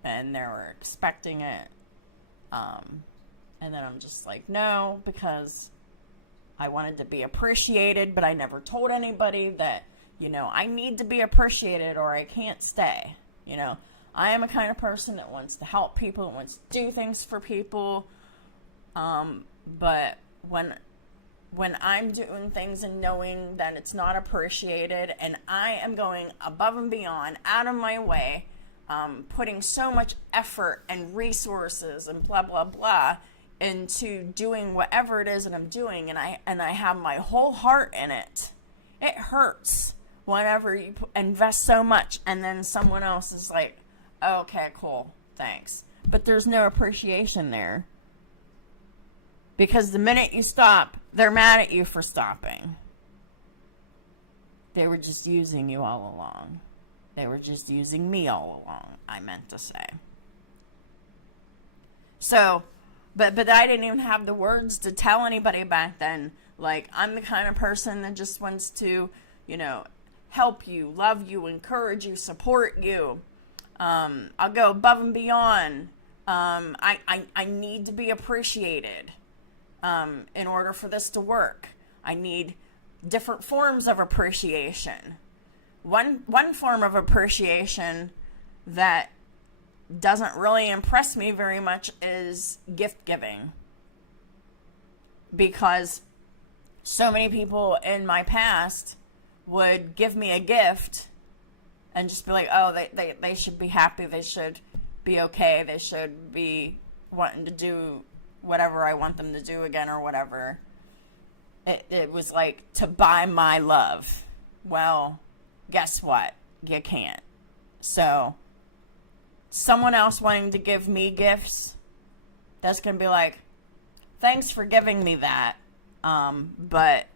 And they were expecting it. And then I'm just like, no, because I wanted to be appreciated, but I never told anybody that I need to be appreciated or I can't stay. I am a kind of person that wants to help people, that wants to do things for people. But when I'm doing things and knowing that it's not appreciated, and I am going above and beyond, out of my way, putting so much effort and resources and blah, blah, blah into doing whatever it is that I'm doing, and I have my whole heart in it, it hurts whenever you invest so much and then someone else is like, okay, cool, thanks. But there's no appreciation there. Because the minute you stop, they're mad at you for stopping. They were just using you all along. They were just using me all along, I meant to say. So, but I didn't even have the words to tell anybody back then. Like, I'm the kind of person that just wants to, help you, love you, encourage you, support you. I'll go above and beyond. I need to be appreciated in order for this to work. I need different forms of appreciation. One form of appreciation that doesn't really impress me very much is gift giving. Because so many people in my past would give me a gift and just be like, oh, they should be happy, they should be okay, they should be wanting to do whatever I want them to do again or whatever. It was like to buy my love. Well, guess what? You can't. So, someone else wanting to give me gifts, that's going to be like, thanks for giving me that. But,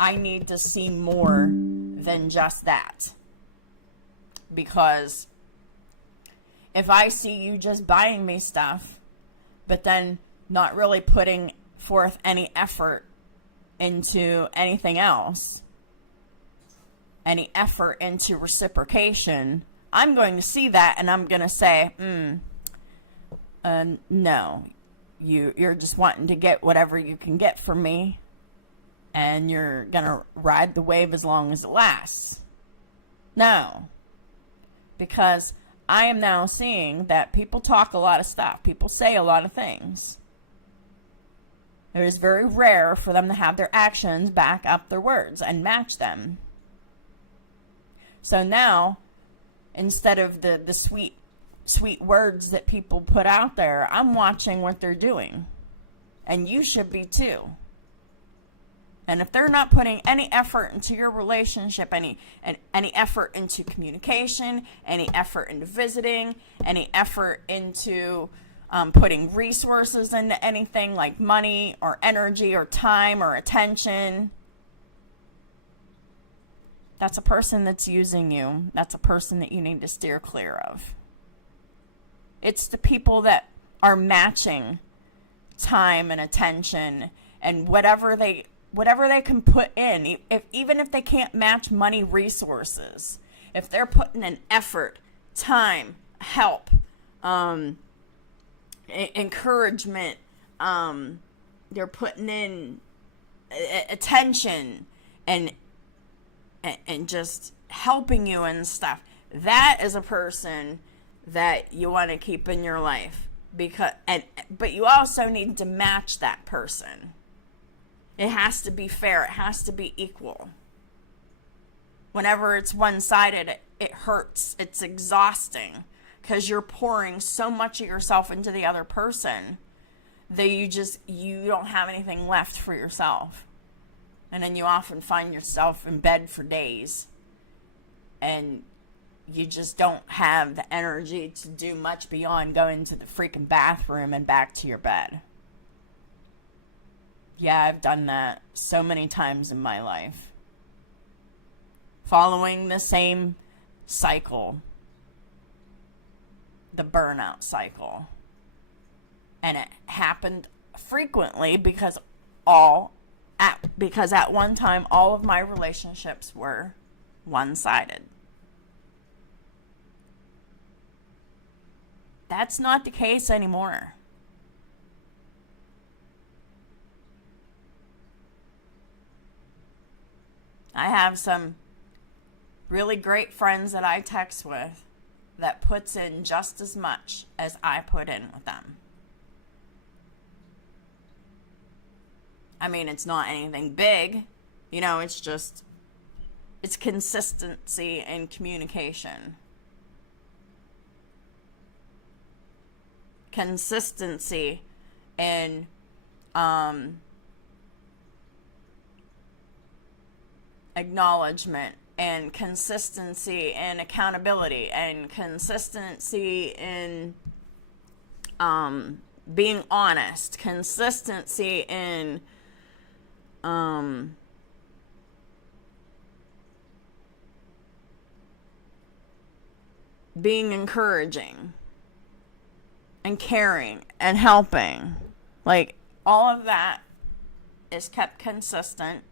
I need to see more than just that. Because if I see you just buying me stuff, but then not really putting forth any effort into anything else, any effort into reciprocation, I'm going to see that and I'm going to say, no, you're just wanting to get whatever you can get from me, and you're going to ride the wave as long as it lasts. No, because I am now seeing that people talk a lot of stuff. People say a lot of things. It is very rare for them to have their actions back up their words and match them. So now, instead of the sweet words that people put out there, I'm watching what they're doing. And you should be too. And if they're not putting any effort into your relationship, any effort into communication, any effort into visiting, any effort into putting resources into anything like money or energy or time or attention, that's a person that's using you. That's a person that you need to steer clear of. It's the people that are matching time and attention and whatever they can put in, even if they can't match money resources, if they're putting in effort, time, help, encouragement, they're putting in attention and just helping you and stuff, that is a person that you want to keep in your life. But you also need to match that person. It has to be fair. It has to be equal. Whenever it's one-sided, it hurts. It's exhausting because you're pouring so much of yourself into the other person that you don't have anything left for yourself. And then you often find yourself in bed for days and you just don't have the energy to do much beyond going to the freaking bathroom and back to your bed. Yeah, I've done that so many times in my life. Following the same cycle. The burnout cycle. And it happened frequently because at one time all of my relationships were one-sided. That's not the case anymore. I have some really great friends that I text with that puts in just as much as I put in with them. I mean, it's not anything big, it's consistency in communication. Consistency in acknowledgement, and consistency in accountability, and consistency in being honest, consistency in being encouraging and caring and helping. Like, all of that is kept consistent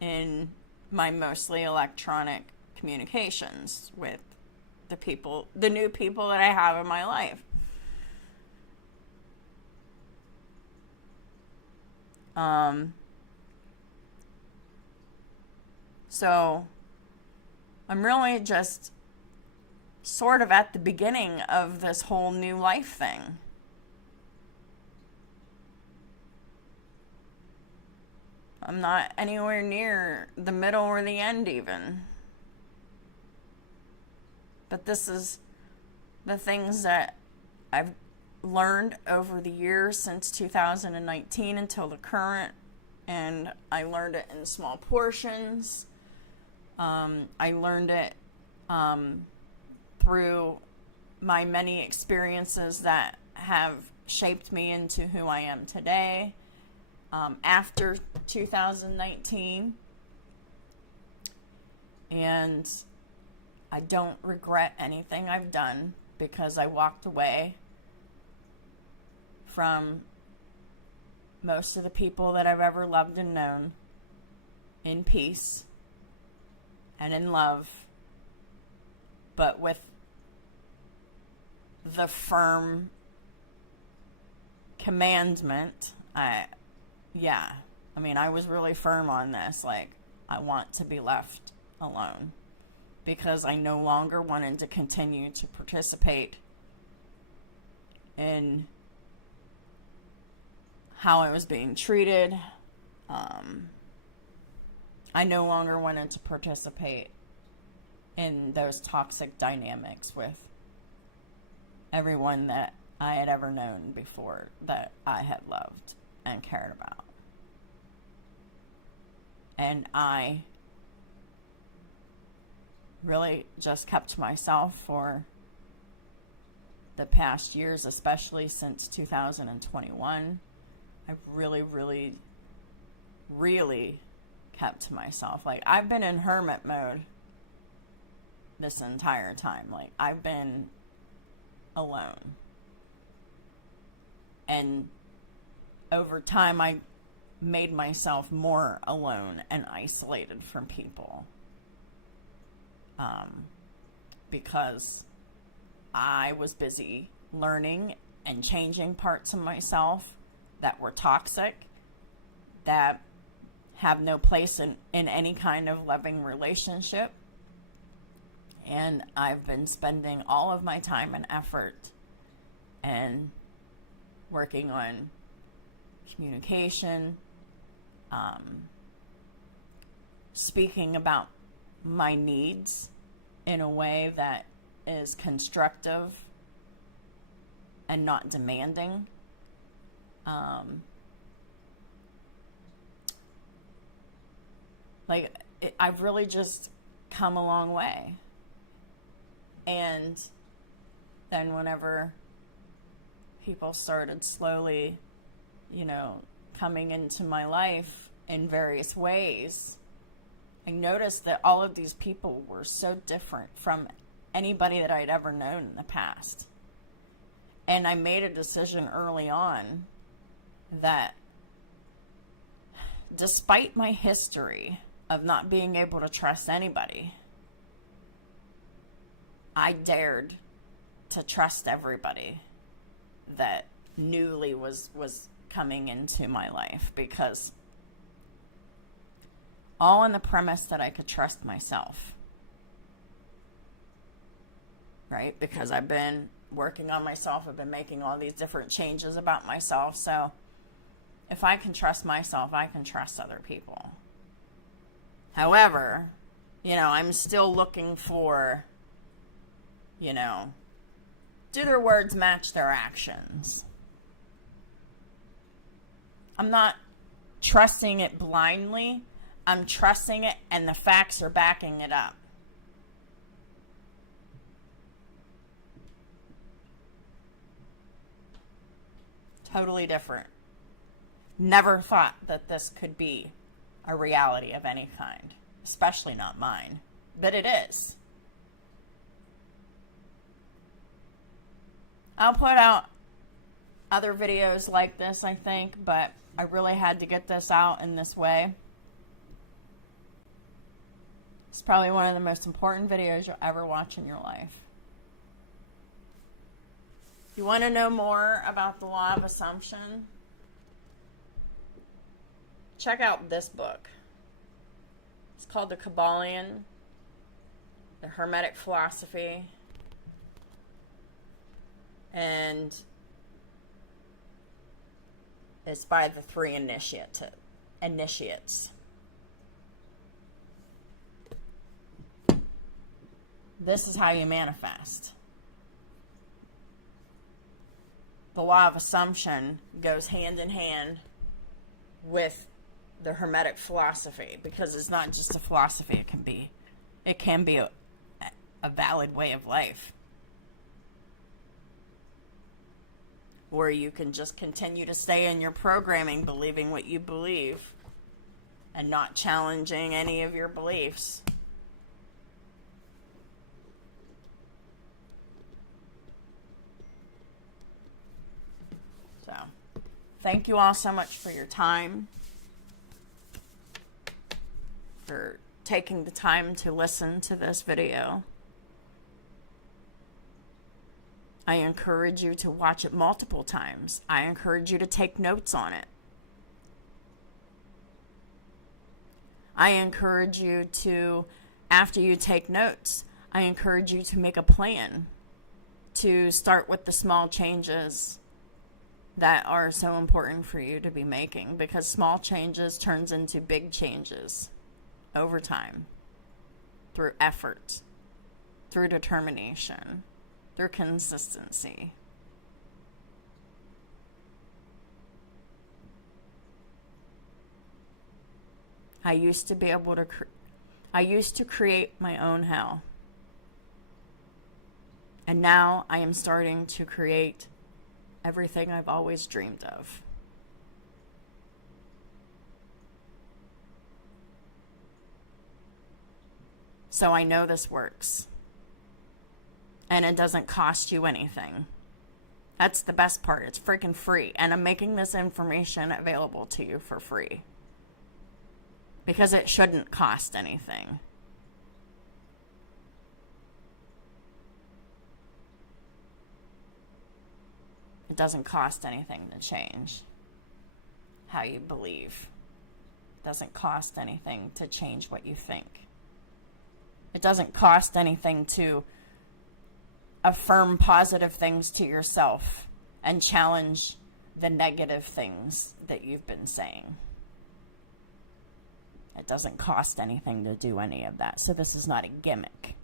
in my mostly electronic communications with the new people that I have in my life. So I'm really just sort of at the beginning of this whole new life thing. I'm not anywhere near the middle or the end even. But this is the things that I've learned over the years since 2019 until the current, and I learned it in small portions. I learned it through my many experiences that have shaped me into who I am today. After 2019, and I don't regret anything I've done, because I walked away from most of the people that I've ever loved and known in peace and in love, but with the firm commandment. I was really firm on this. Like, I want to be left alone, because I no longer wanted to continue to participate in how I was being treated. I no longer wanted to participate in those toxic dynamics with everyone that I had ever known before, that I had loved and cared about. And I really just kept to myself for the past years, especially since 2021. I've really, really, really kept to myself. Like, I've been in hermit mode this entire time. Like, I've been alone. And over time, I made myself more alone and isolated from people. Because I was busy learning and changing parts of myself that were toxic, that have no place in any kind of loving relationship. And I've been spending all of my time and effort and working on communication, speaking about my needs in a way that is constructive and not demanding. I've really just come a long way. And then whenever people started slowly, coming into my life in various ways, I noticed that all of these people were so different from anybody that I'd ever known in the past. And I made a decision early on that, despite my history of not being able to trust anybody, I dared to trust everybody that newly was coming into my life, because all on the premise that I could trust myself. Right? Because I've been working on myself. I've been making all these different changes about myself. So if I can trust myself, I can trust other people. However, I'm still looking for, do their words match their actions? I'm not trusting it blindly. I'm trusting it and the facts are backing it up. Totally different. Never thought that this could be a reality of any kind, especially not mine, but it is. I'll put out other videos like this, I think, but I really had to get this out in this way. It's probably one of the most important videos you'll ever watch in your life. If you want to know more about the law of assumption, check out this book. It's called The Kabbalion, The Hermetic Philosophy, and it's by the 3 initiates. This is how you manifest. The law of assumption goes hand in hand with the Hermetic philosophy, because it's not just a philosophy. It can be a valid way of life, or you can just continue to stay in your programming, believing what you believe and not challenging any of your beliefs. So, thank you all so much for your time, for taking the time to listen to this video. I encourage you to watch it multiple times. I encourage you to take notes on it. I encourage you to, after you take notes, I encourage you to make a plan to start with the small changes that are so important for you to be making, because small changes turns into big changes over time, through effort, through determination, through consistency. I used to create my own hell. And now I am starting to create everything I've always dreamed of. So I know this works. And it doesn't cost you anything. That's the best part. It's freaking free. And I'm making this information available to you for free, because it shouldn't cost anything. It doesn't cost anything to change how you believe. It doesn't cost anything to change what you think. It doesn't cost anything to affirm positive things to yourself and challenge the negative things that you've been saying. It doesn't cost anything to do any of that. So this is not a gimmick.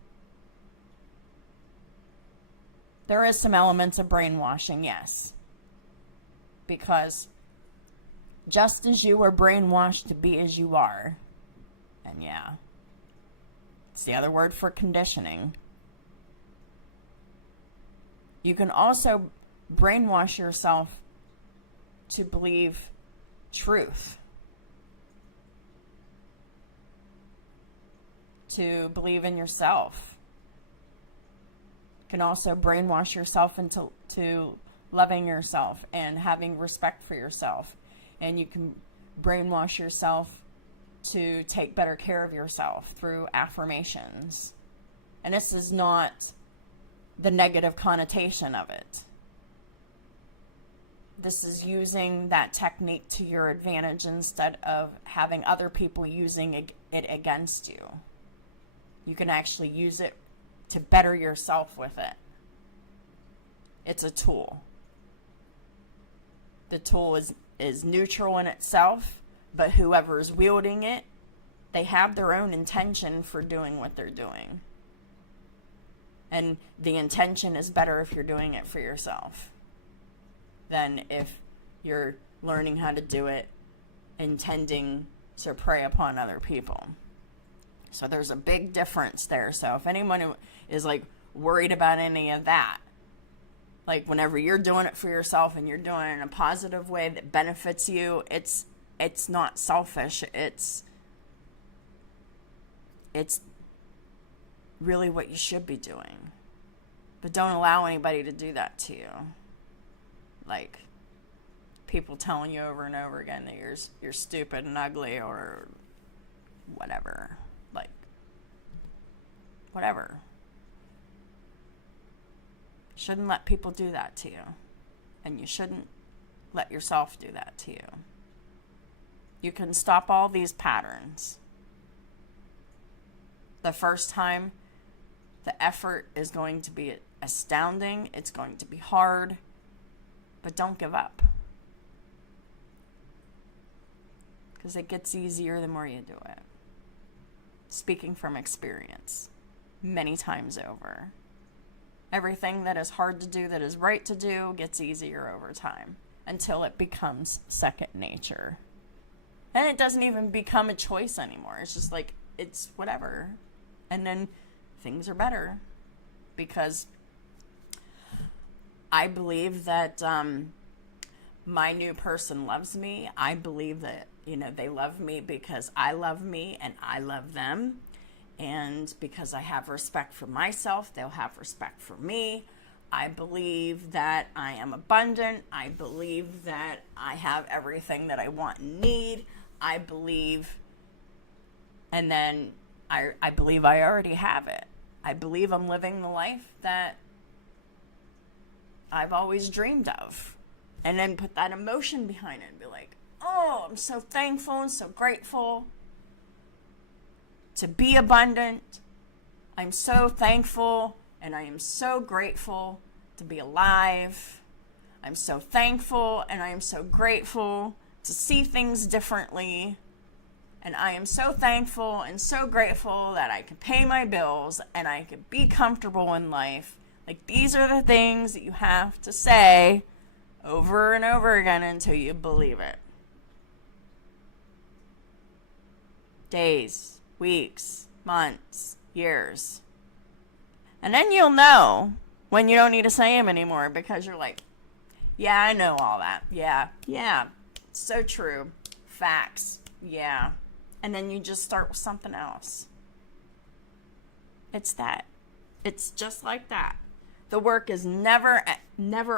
There is some elements of brainwashing, yes. Because just as you were brainwashed to be as you are, and yeah, it's the other word for conditioning, you can also brainwash yourself to believe truth, to believe in yourself. You can also brainwash yourself into loving yourself and having respect for yourself. And you can brainwash yourself to take better care of yourself through affirmations. And this is not the negative connotation of it. This is using that technique to your advantage instead of having other people using it it against you. You can actually use it to better yourself with it. It's a tool. The tool is neutral in itself, but whoever is wielding it, they have their own intention for doing what they're doing. And the intention is better if you're doing it for yourself than if you're learning how to do it intending to prey upon other people. So there's a big difference there. So if anyone is like worried about any of that, like whenever you're doing it for yourself and you're doing it in a positive way that benefits you, it's not selfish. It's really what you should be doing. But don't allow anybody to do that to you. Like people telling you over and over again that you're stupid and ugly or whatever. Like whatever. You shouldn't let people do that to you. And you shouldn't let yourself do that to you. You can stop all these patterns. The first time, the effort is going to be astounding. It's going to be hard. But don't give up. Because it gets easier the more you do it. Speaking from experience, many times over. Everything that is hard to do, that is right to do, gets easier over time until it becomes second nature. And it doesn't even become a choice anymore. It's just like, it's whatever. And then things are better because I believe that my new person loves me. I believe that, they love me because I love me and I love them. And because I have respect for myself, they'll have respect for me. I believe that I am abundant. I believe that I have everything that I want and need. I believe, and then I believe I already have it. I believe I'm living the life that I've always dreamed of. And then put that emotion behind it and be like, oh, I'm so thankful and so grateful to be abundant. I'm so thankful and I am so grateful to be alive. I'm so thankful and I am so grateful to see things differently. And I am so thankful and so grateful that I can pay my bills and I can be comfortable in life. Like, these are the things that you have to say over and over again until you believe it. Days, weeks, months, years. And then you'll know when you don't need to say them anymore because you're like, yeah, I know all that. Yeah, so true. Facts. Yeah. And then you just start with something else. It's that. It's just like that. The work is never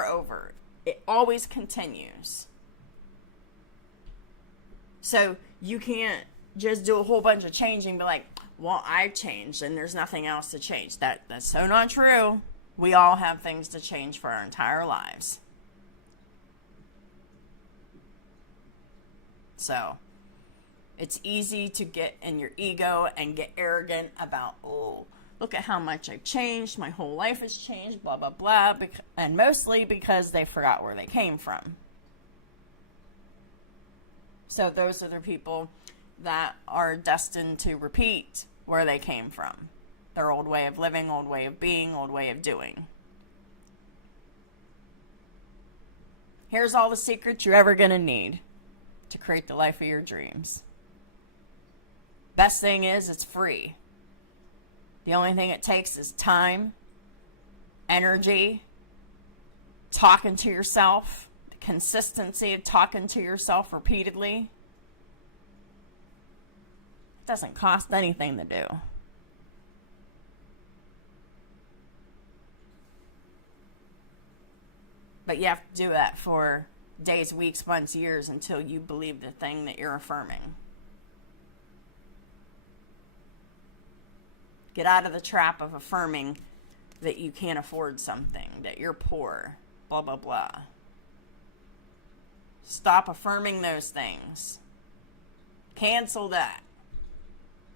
over. It always continues. So you can't just do a whole bunch of changing and be like, well, I changed and there's nothing else to change. That's so not true. We all have things to change for our entire lives. So it's easy to get in your ego and get arrogant about, oh, look at how much I've changed. My whole life has changed, blah, blah, blah. And mostly because they forgot where they came from. So those are the people that are destined to repeat where they came from. Their old way of living, old way of being, old way of doing. Here's all the secrets you're ever going to need to create the life of your dreams. Best thing is it's free. The only thing it takes is time, energy, talking to yourself, the consistency of talking to yourself repeatedly. It doesn't cost anything to do. But you have to do that for days, weeks, months, years until you believe the thing that you're affirming. Get out of the trap of affirming that you can't afford something, that you're poor, blah, blah, blah. Stop affirming those things. Cancel that.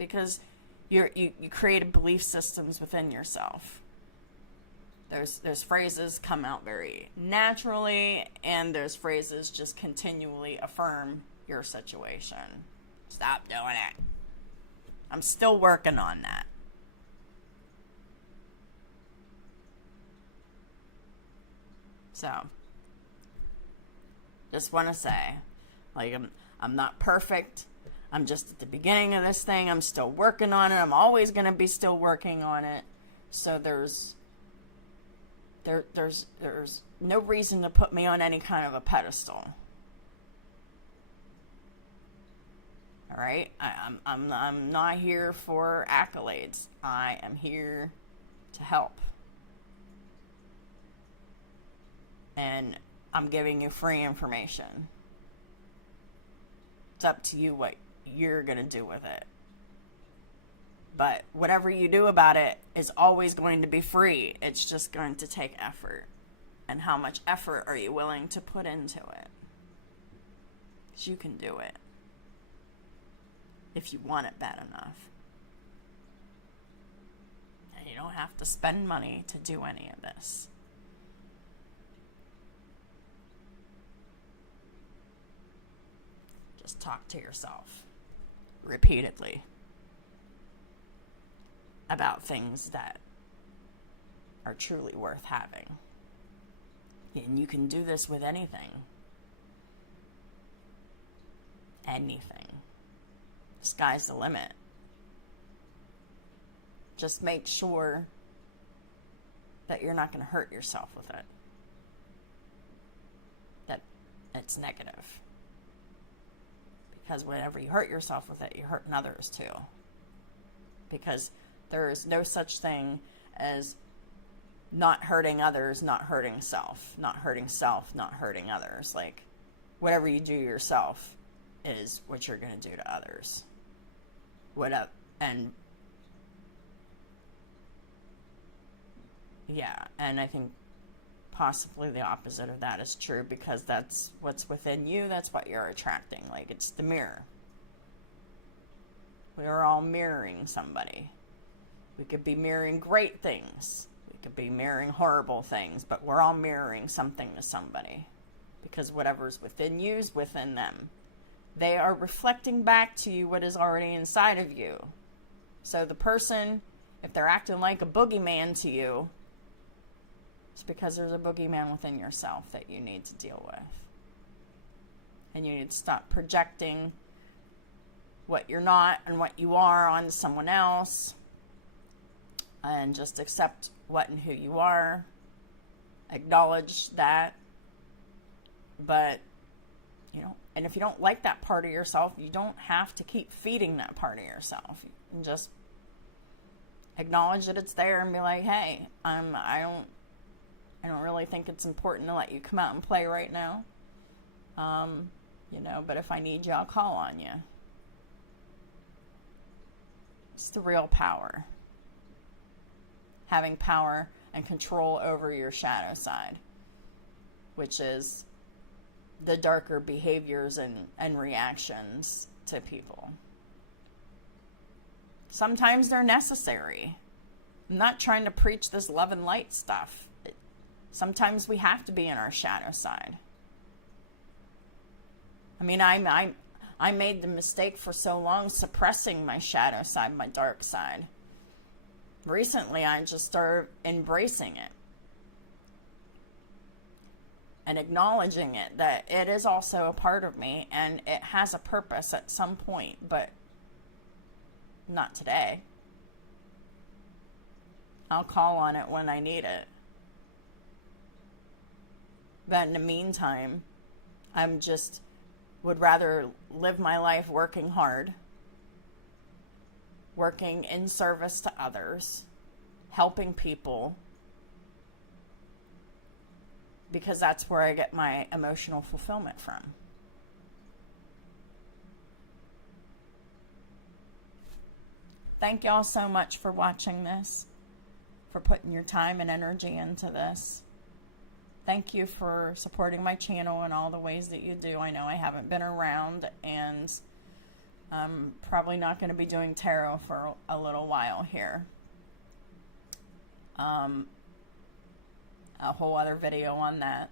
because you created belief systems within yourself. Those phrases come out very naturally, and those phrases just continually affirm your situation. Stop doing it. I'm still working on that. So, just want to say, like, I'm not perfect. I'm just at the beginning of this thing. I'm still working on it. I'm always going to be still working on it. So there's no reason to put me on any kind of a pedestal. All right? I'm not here for accolades. I am here to help. And I'm giving you free information. It's up to you what you're going to do with it. But whatever you do about it is always going to be free. It's just going to take effort. And how much effort are you willing to put into it? Because you can do it. If you want it bad enough. And you don't have to spend money to do any of this. Just talk to yourself repeatedly about things that are truly worth having. And you can do this with anything. Anything. The sky's the limit. Just make sure that you're not going to hurt yourself with it. That it's negative. Because whenever you hurt yourself with it, you're hurting others too. Because there is no such thing as not hurting others, not hurting self. Not hurting self, not hurting others. Like, whatever you do yourself is what you're going to do to others. And I think possibly the opposite of that is true, because that's what's within you, that's what you're attracting. Like, it's the mirror. We are all mirroring somebody. We could be mirroring great things. We could be mirroring horrible things, but we're all mirroring something to somebody. Because whatever's within you is within them. They are reflecting back to you what is already inside of you. So the person, if they're acting like a boogeyman to you, it's because there's a boogeyman within yourself that you need to deal with. And you need to stop projecting what you're not and what you are onto someone else. And just accept what and who you are. Acknowledge that. But, and if you don't like that part of yourself, you don't have to keep feeding that part of yourself. You can just acknowledge that it's there and be like, hey, I don't really think it's important to let you come out and play right now. But if I need you, I'll call on you. It's the real power. Having power and control over your shadow side, which is the darker behaviors and reactions to people. Sometimes they're necessary. I'm not trying to preach this love and light stuff. Sometimes we have to be in our shadow side. I mean, I made the mistake for so long suppressing my shadow side, my dark side. Recently, I just started embracing it. And acknowledging it, that it is also a part of me, and it has a purpose at some point, but not today. I'll call on it when I need it. But in the meantime, would rather live my life working hard, working in service to others, helping people, because that's where I get my emotional fulfillment from. Thank y'all so much for watching this, for putting your time and energy into this. Thank you for supporting my channel in all the ways that you do. I know I haven't been around, and I'm probably not going to be doing tarot for a little while here. A whole other video on that,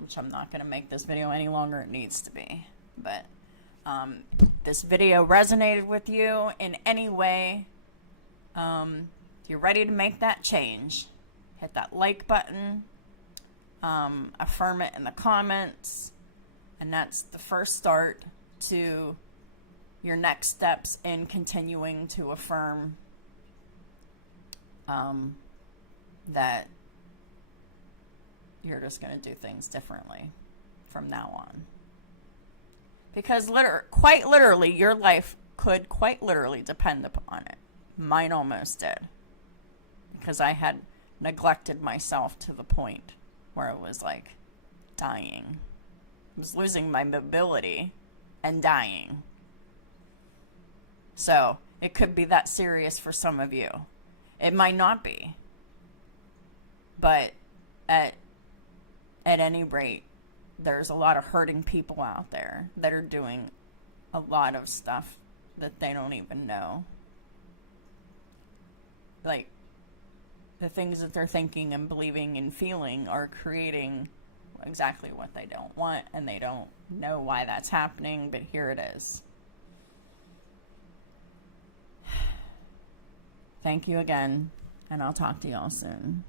which I'm not going to make this video any longer. It needs to be. But this video resonated with you in any way, if you're ready to make that change, hit that like button, affirm it in the comments, and that's the first start to your next steps in continuing to affirm that you're just going to do things differently from now on. Because quite literally, your life could quite literally depend upon it. Mine almost did. Because I had neglected myself to the point where it was like dying. I was losing my mobility and dying. So it could be that serious for some of you. It might not be. But at any rate, there's a lot of hurting people out there that are doing a lot of stuff that they don't even know. Like, the things that they're thinking and believing and feeling are creating exactly what they don't want, and they don't know why that's happening, but here it is. Thank you again, and I'll talk to y'all soon.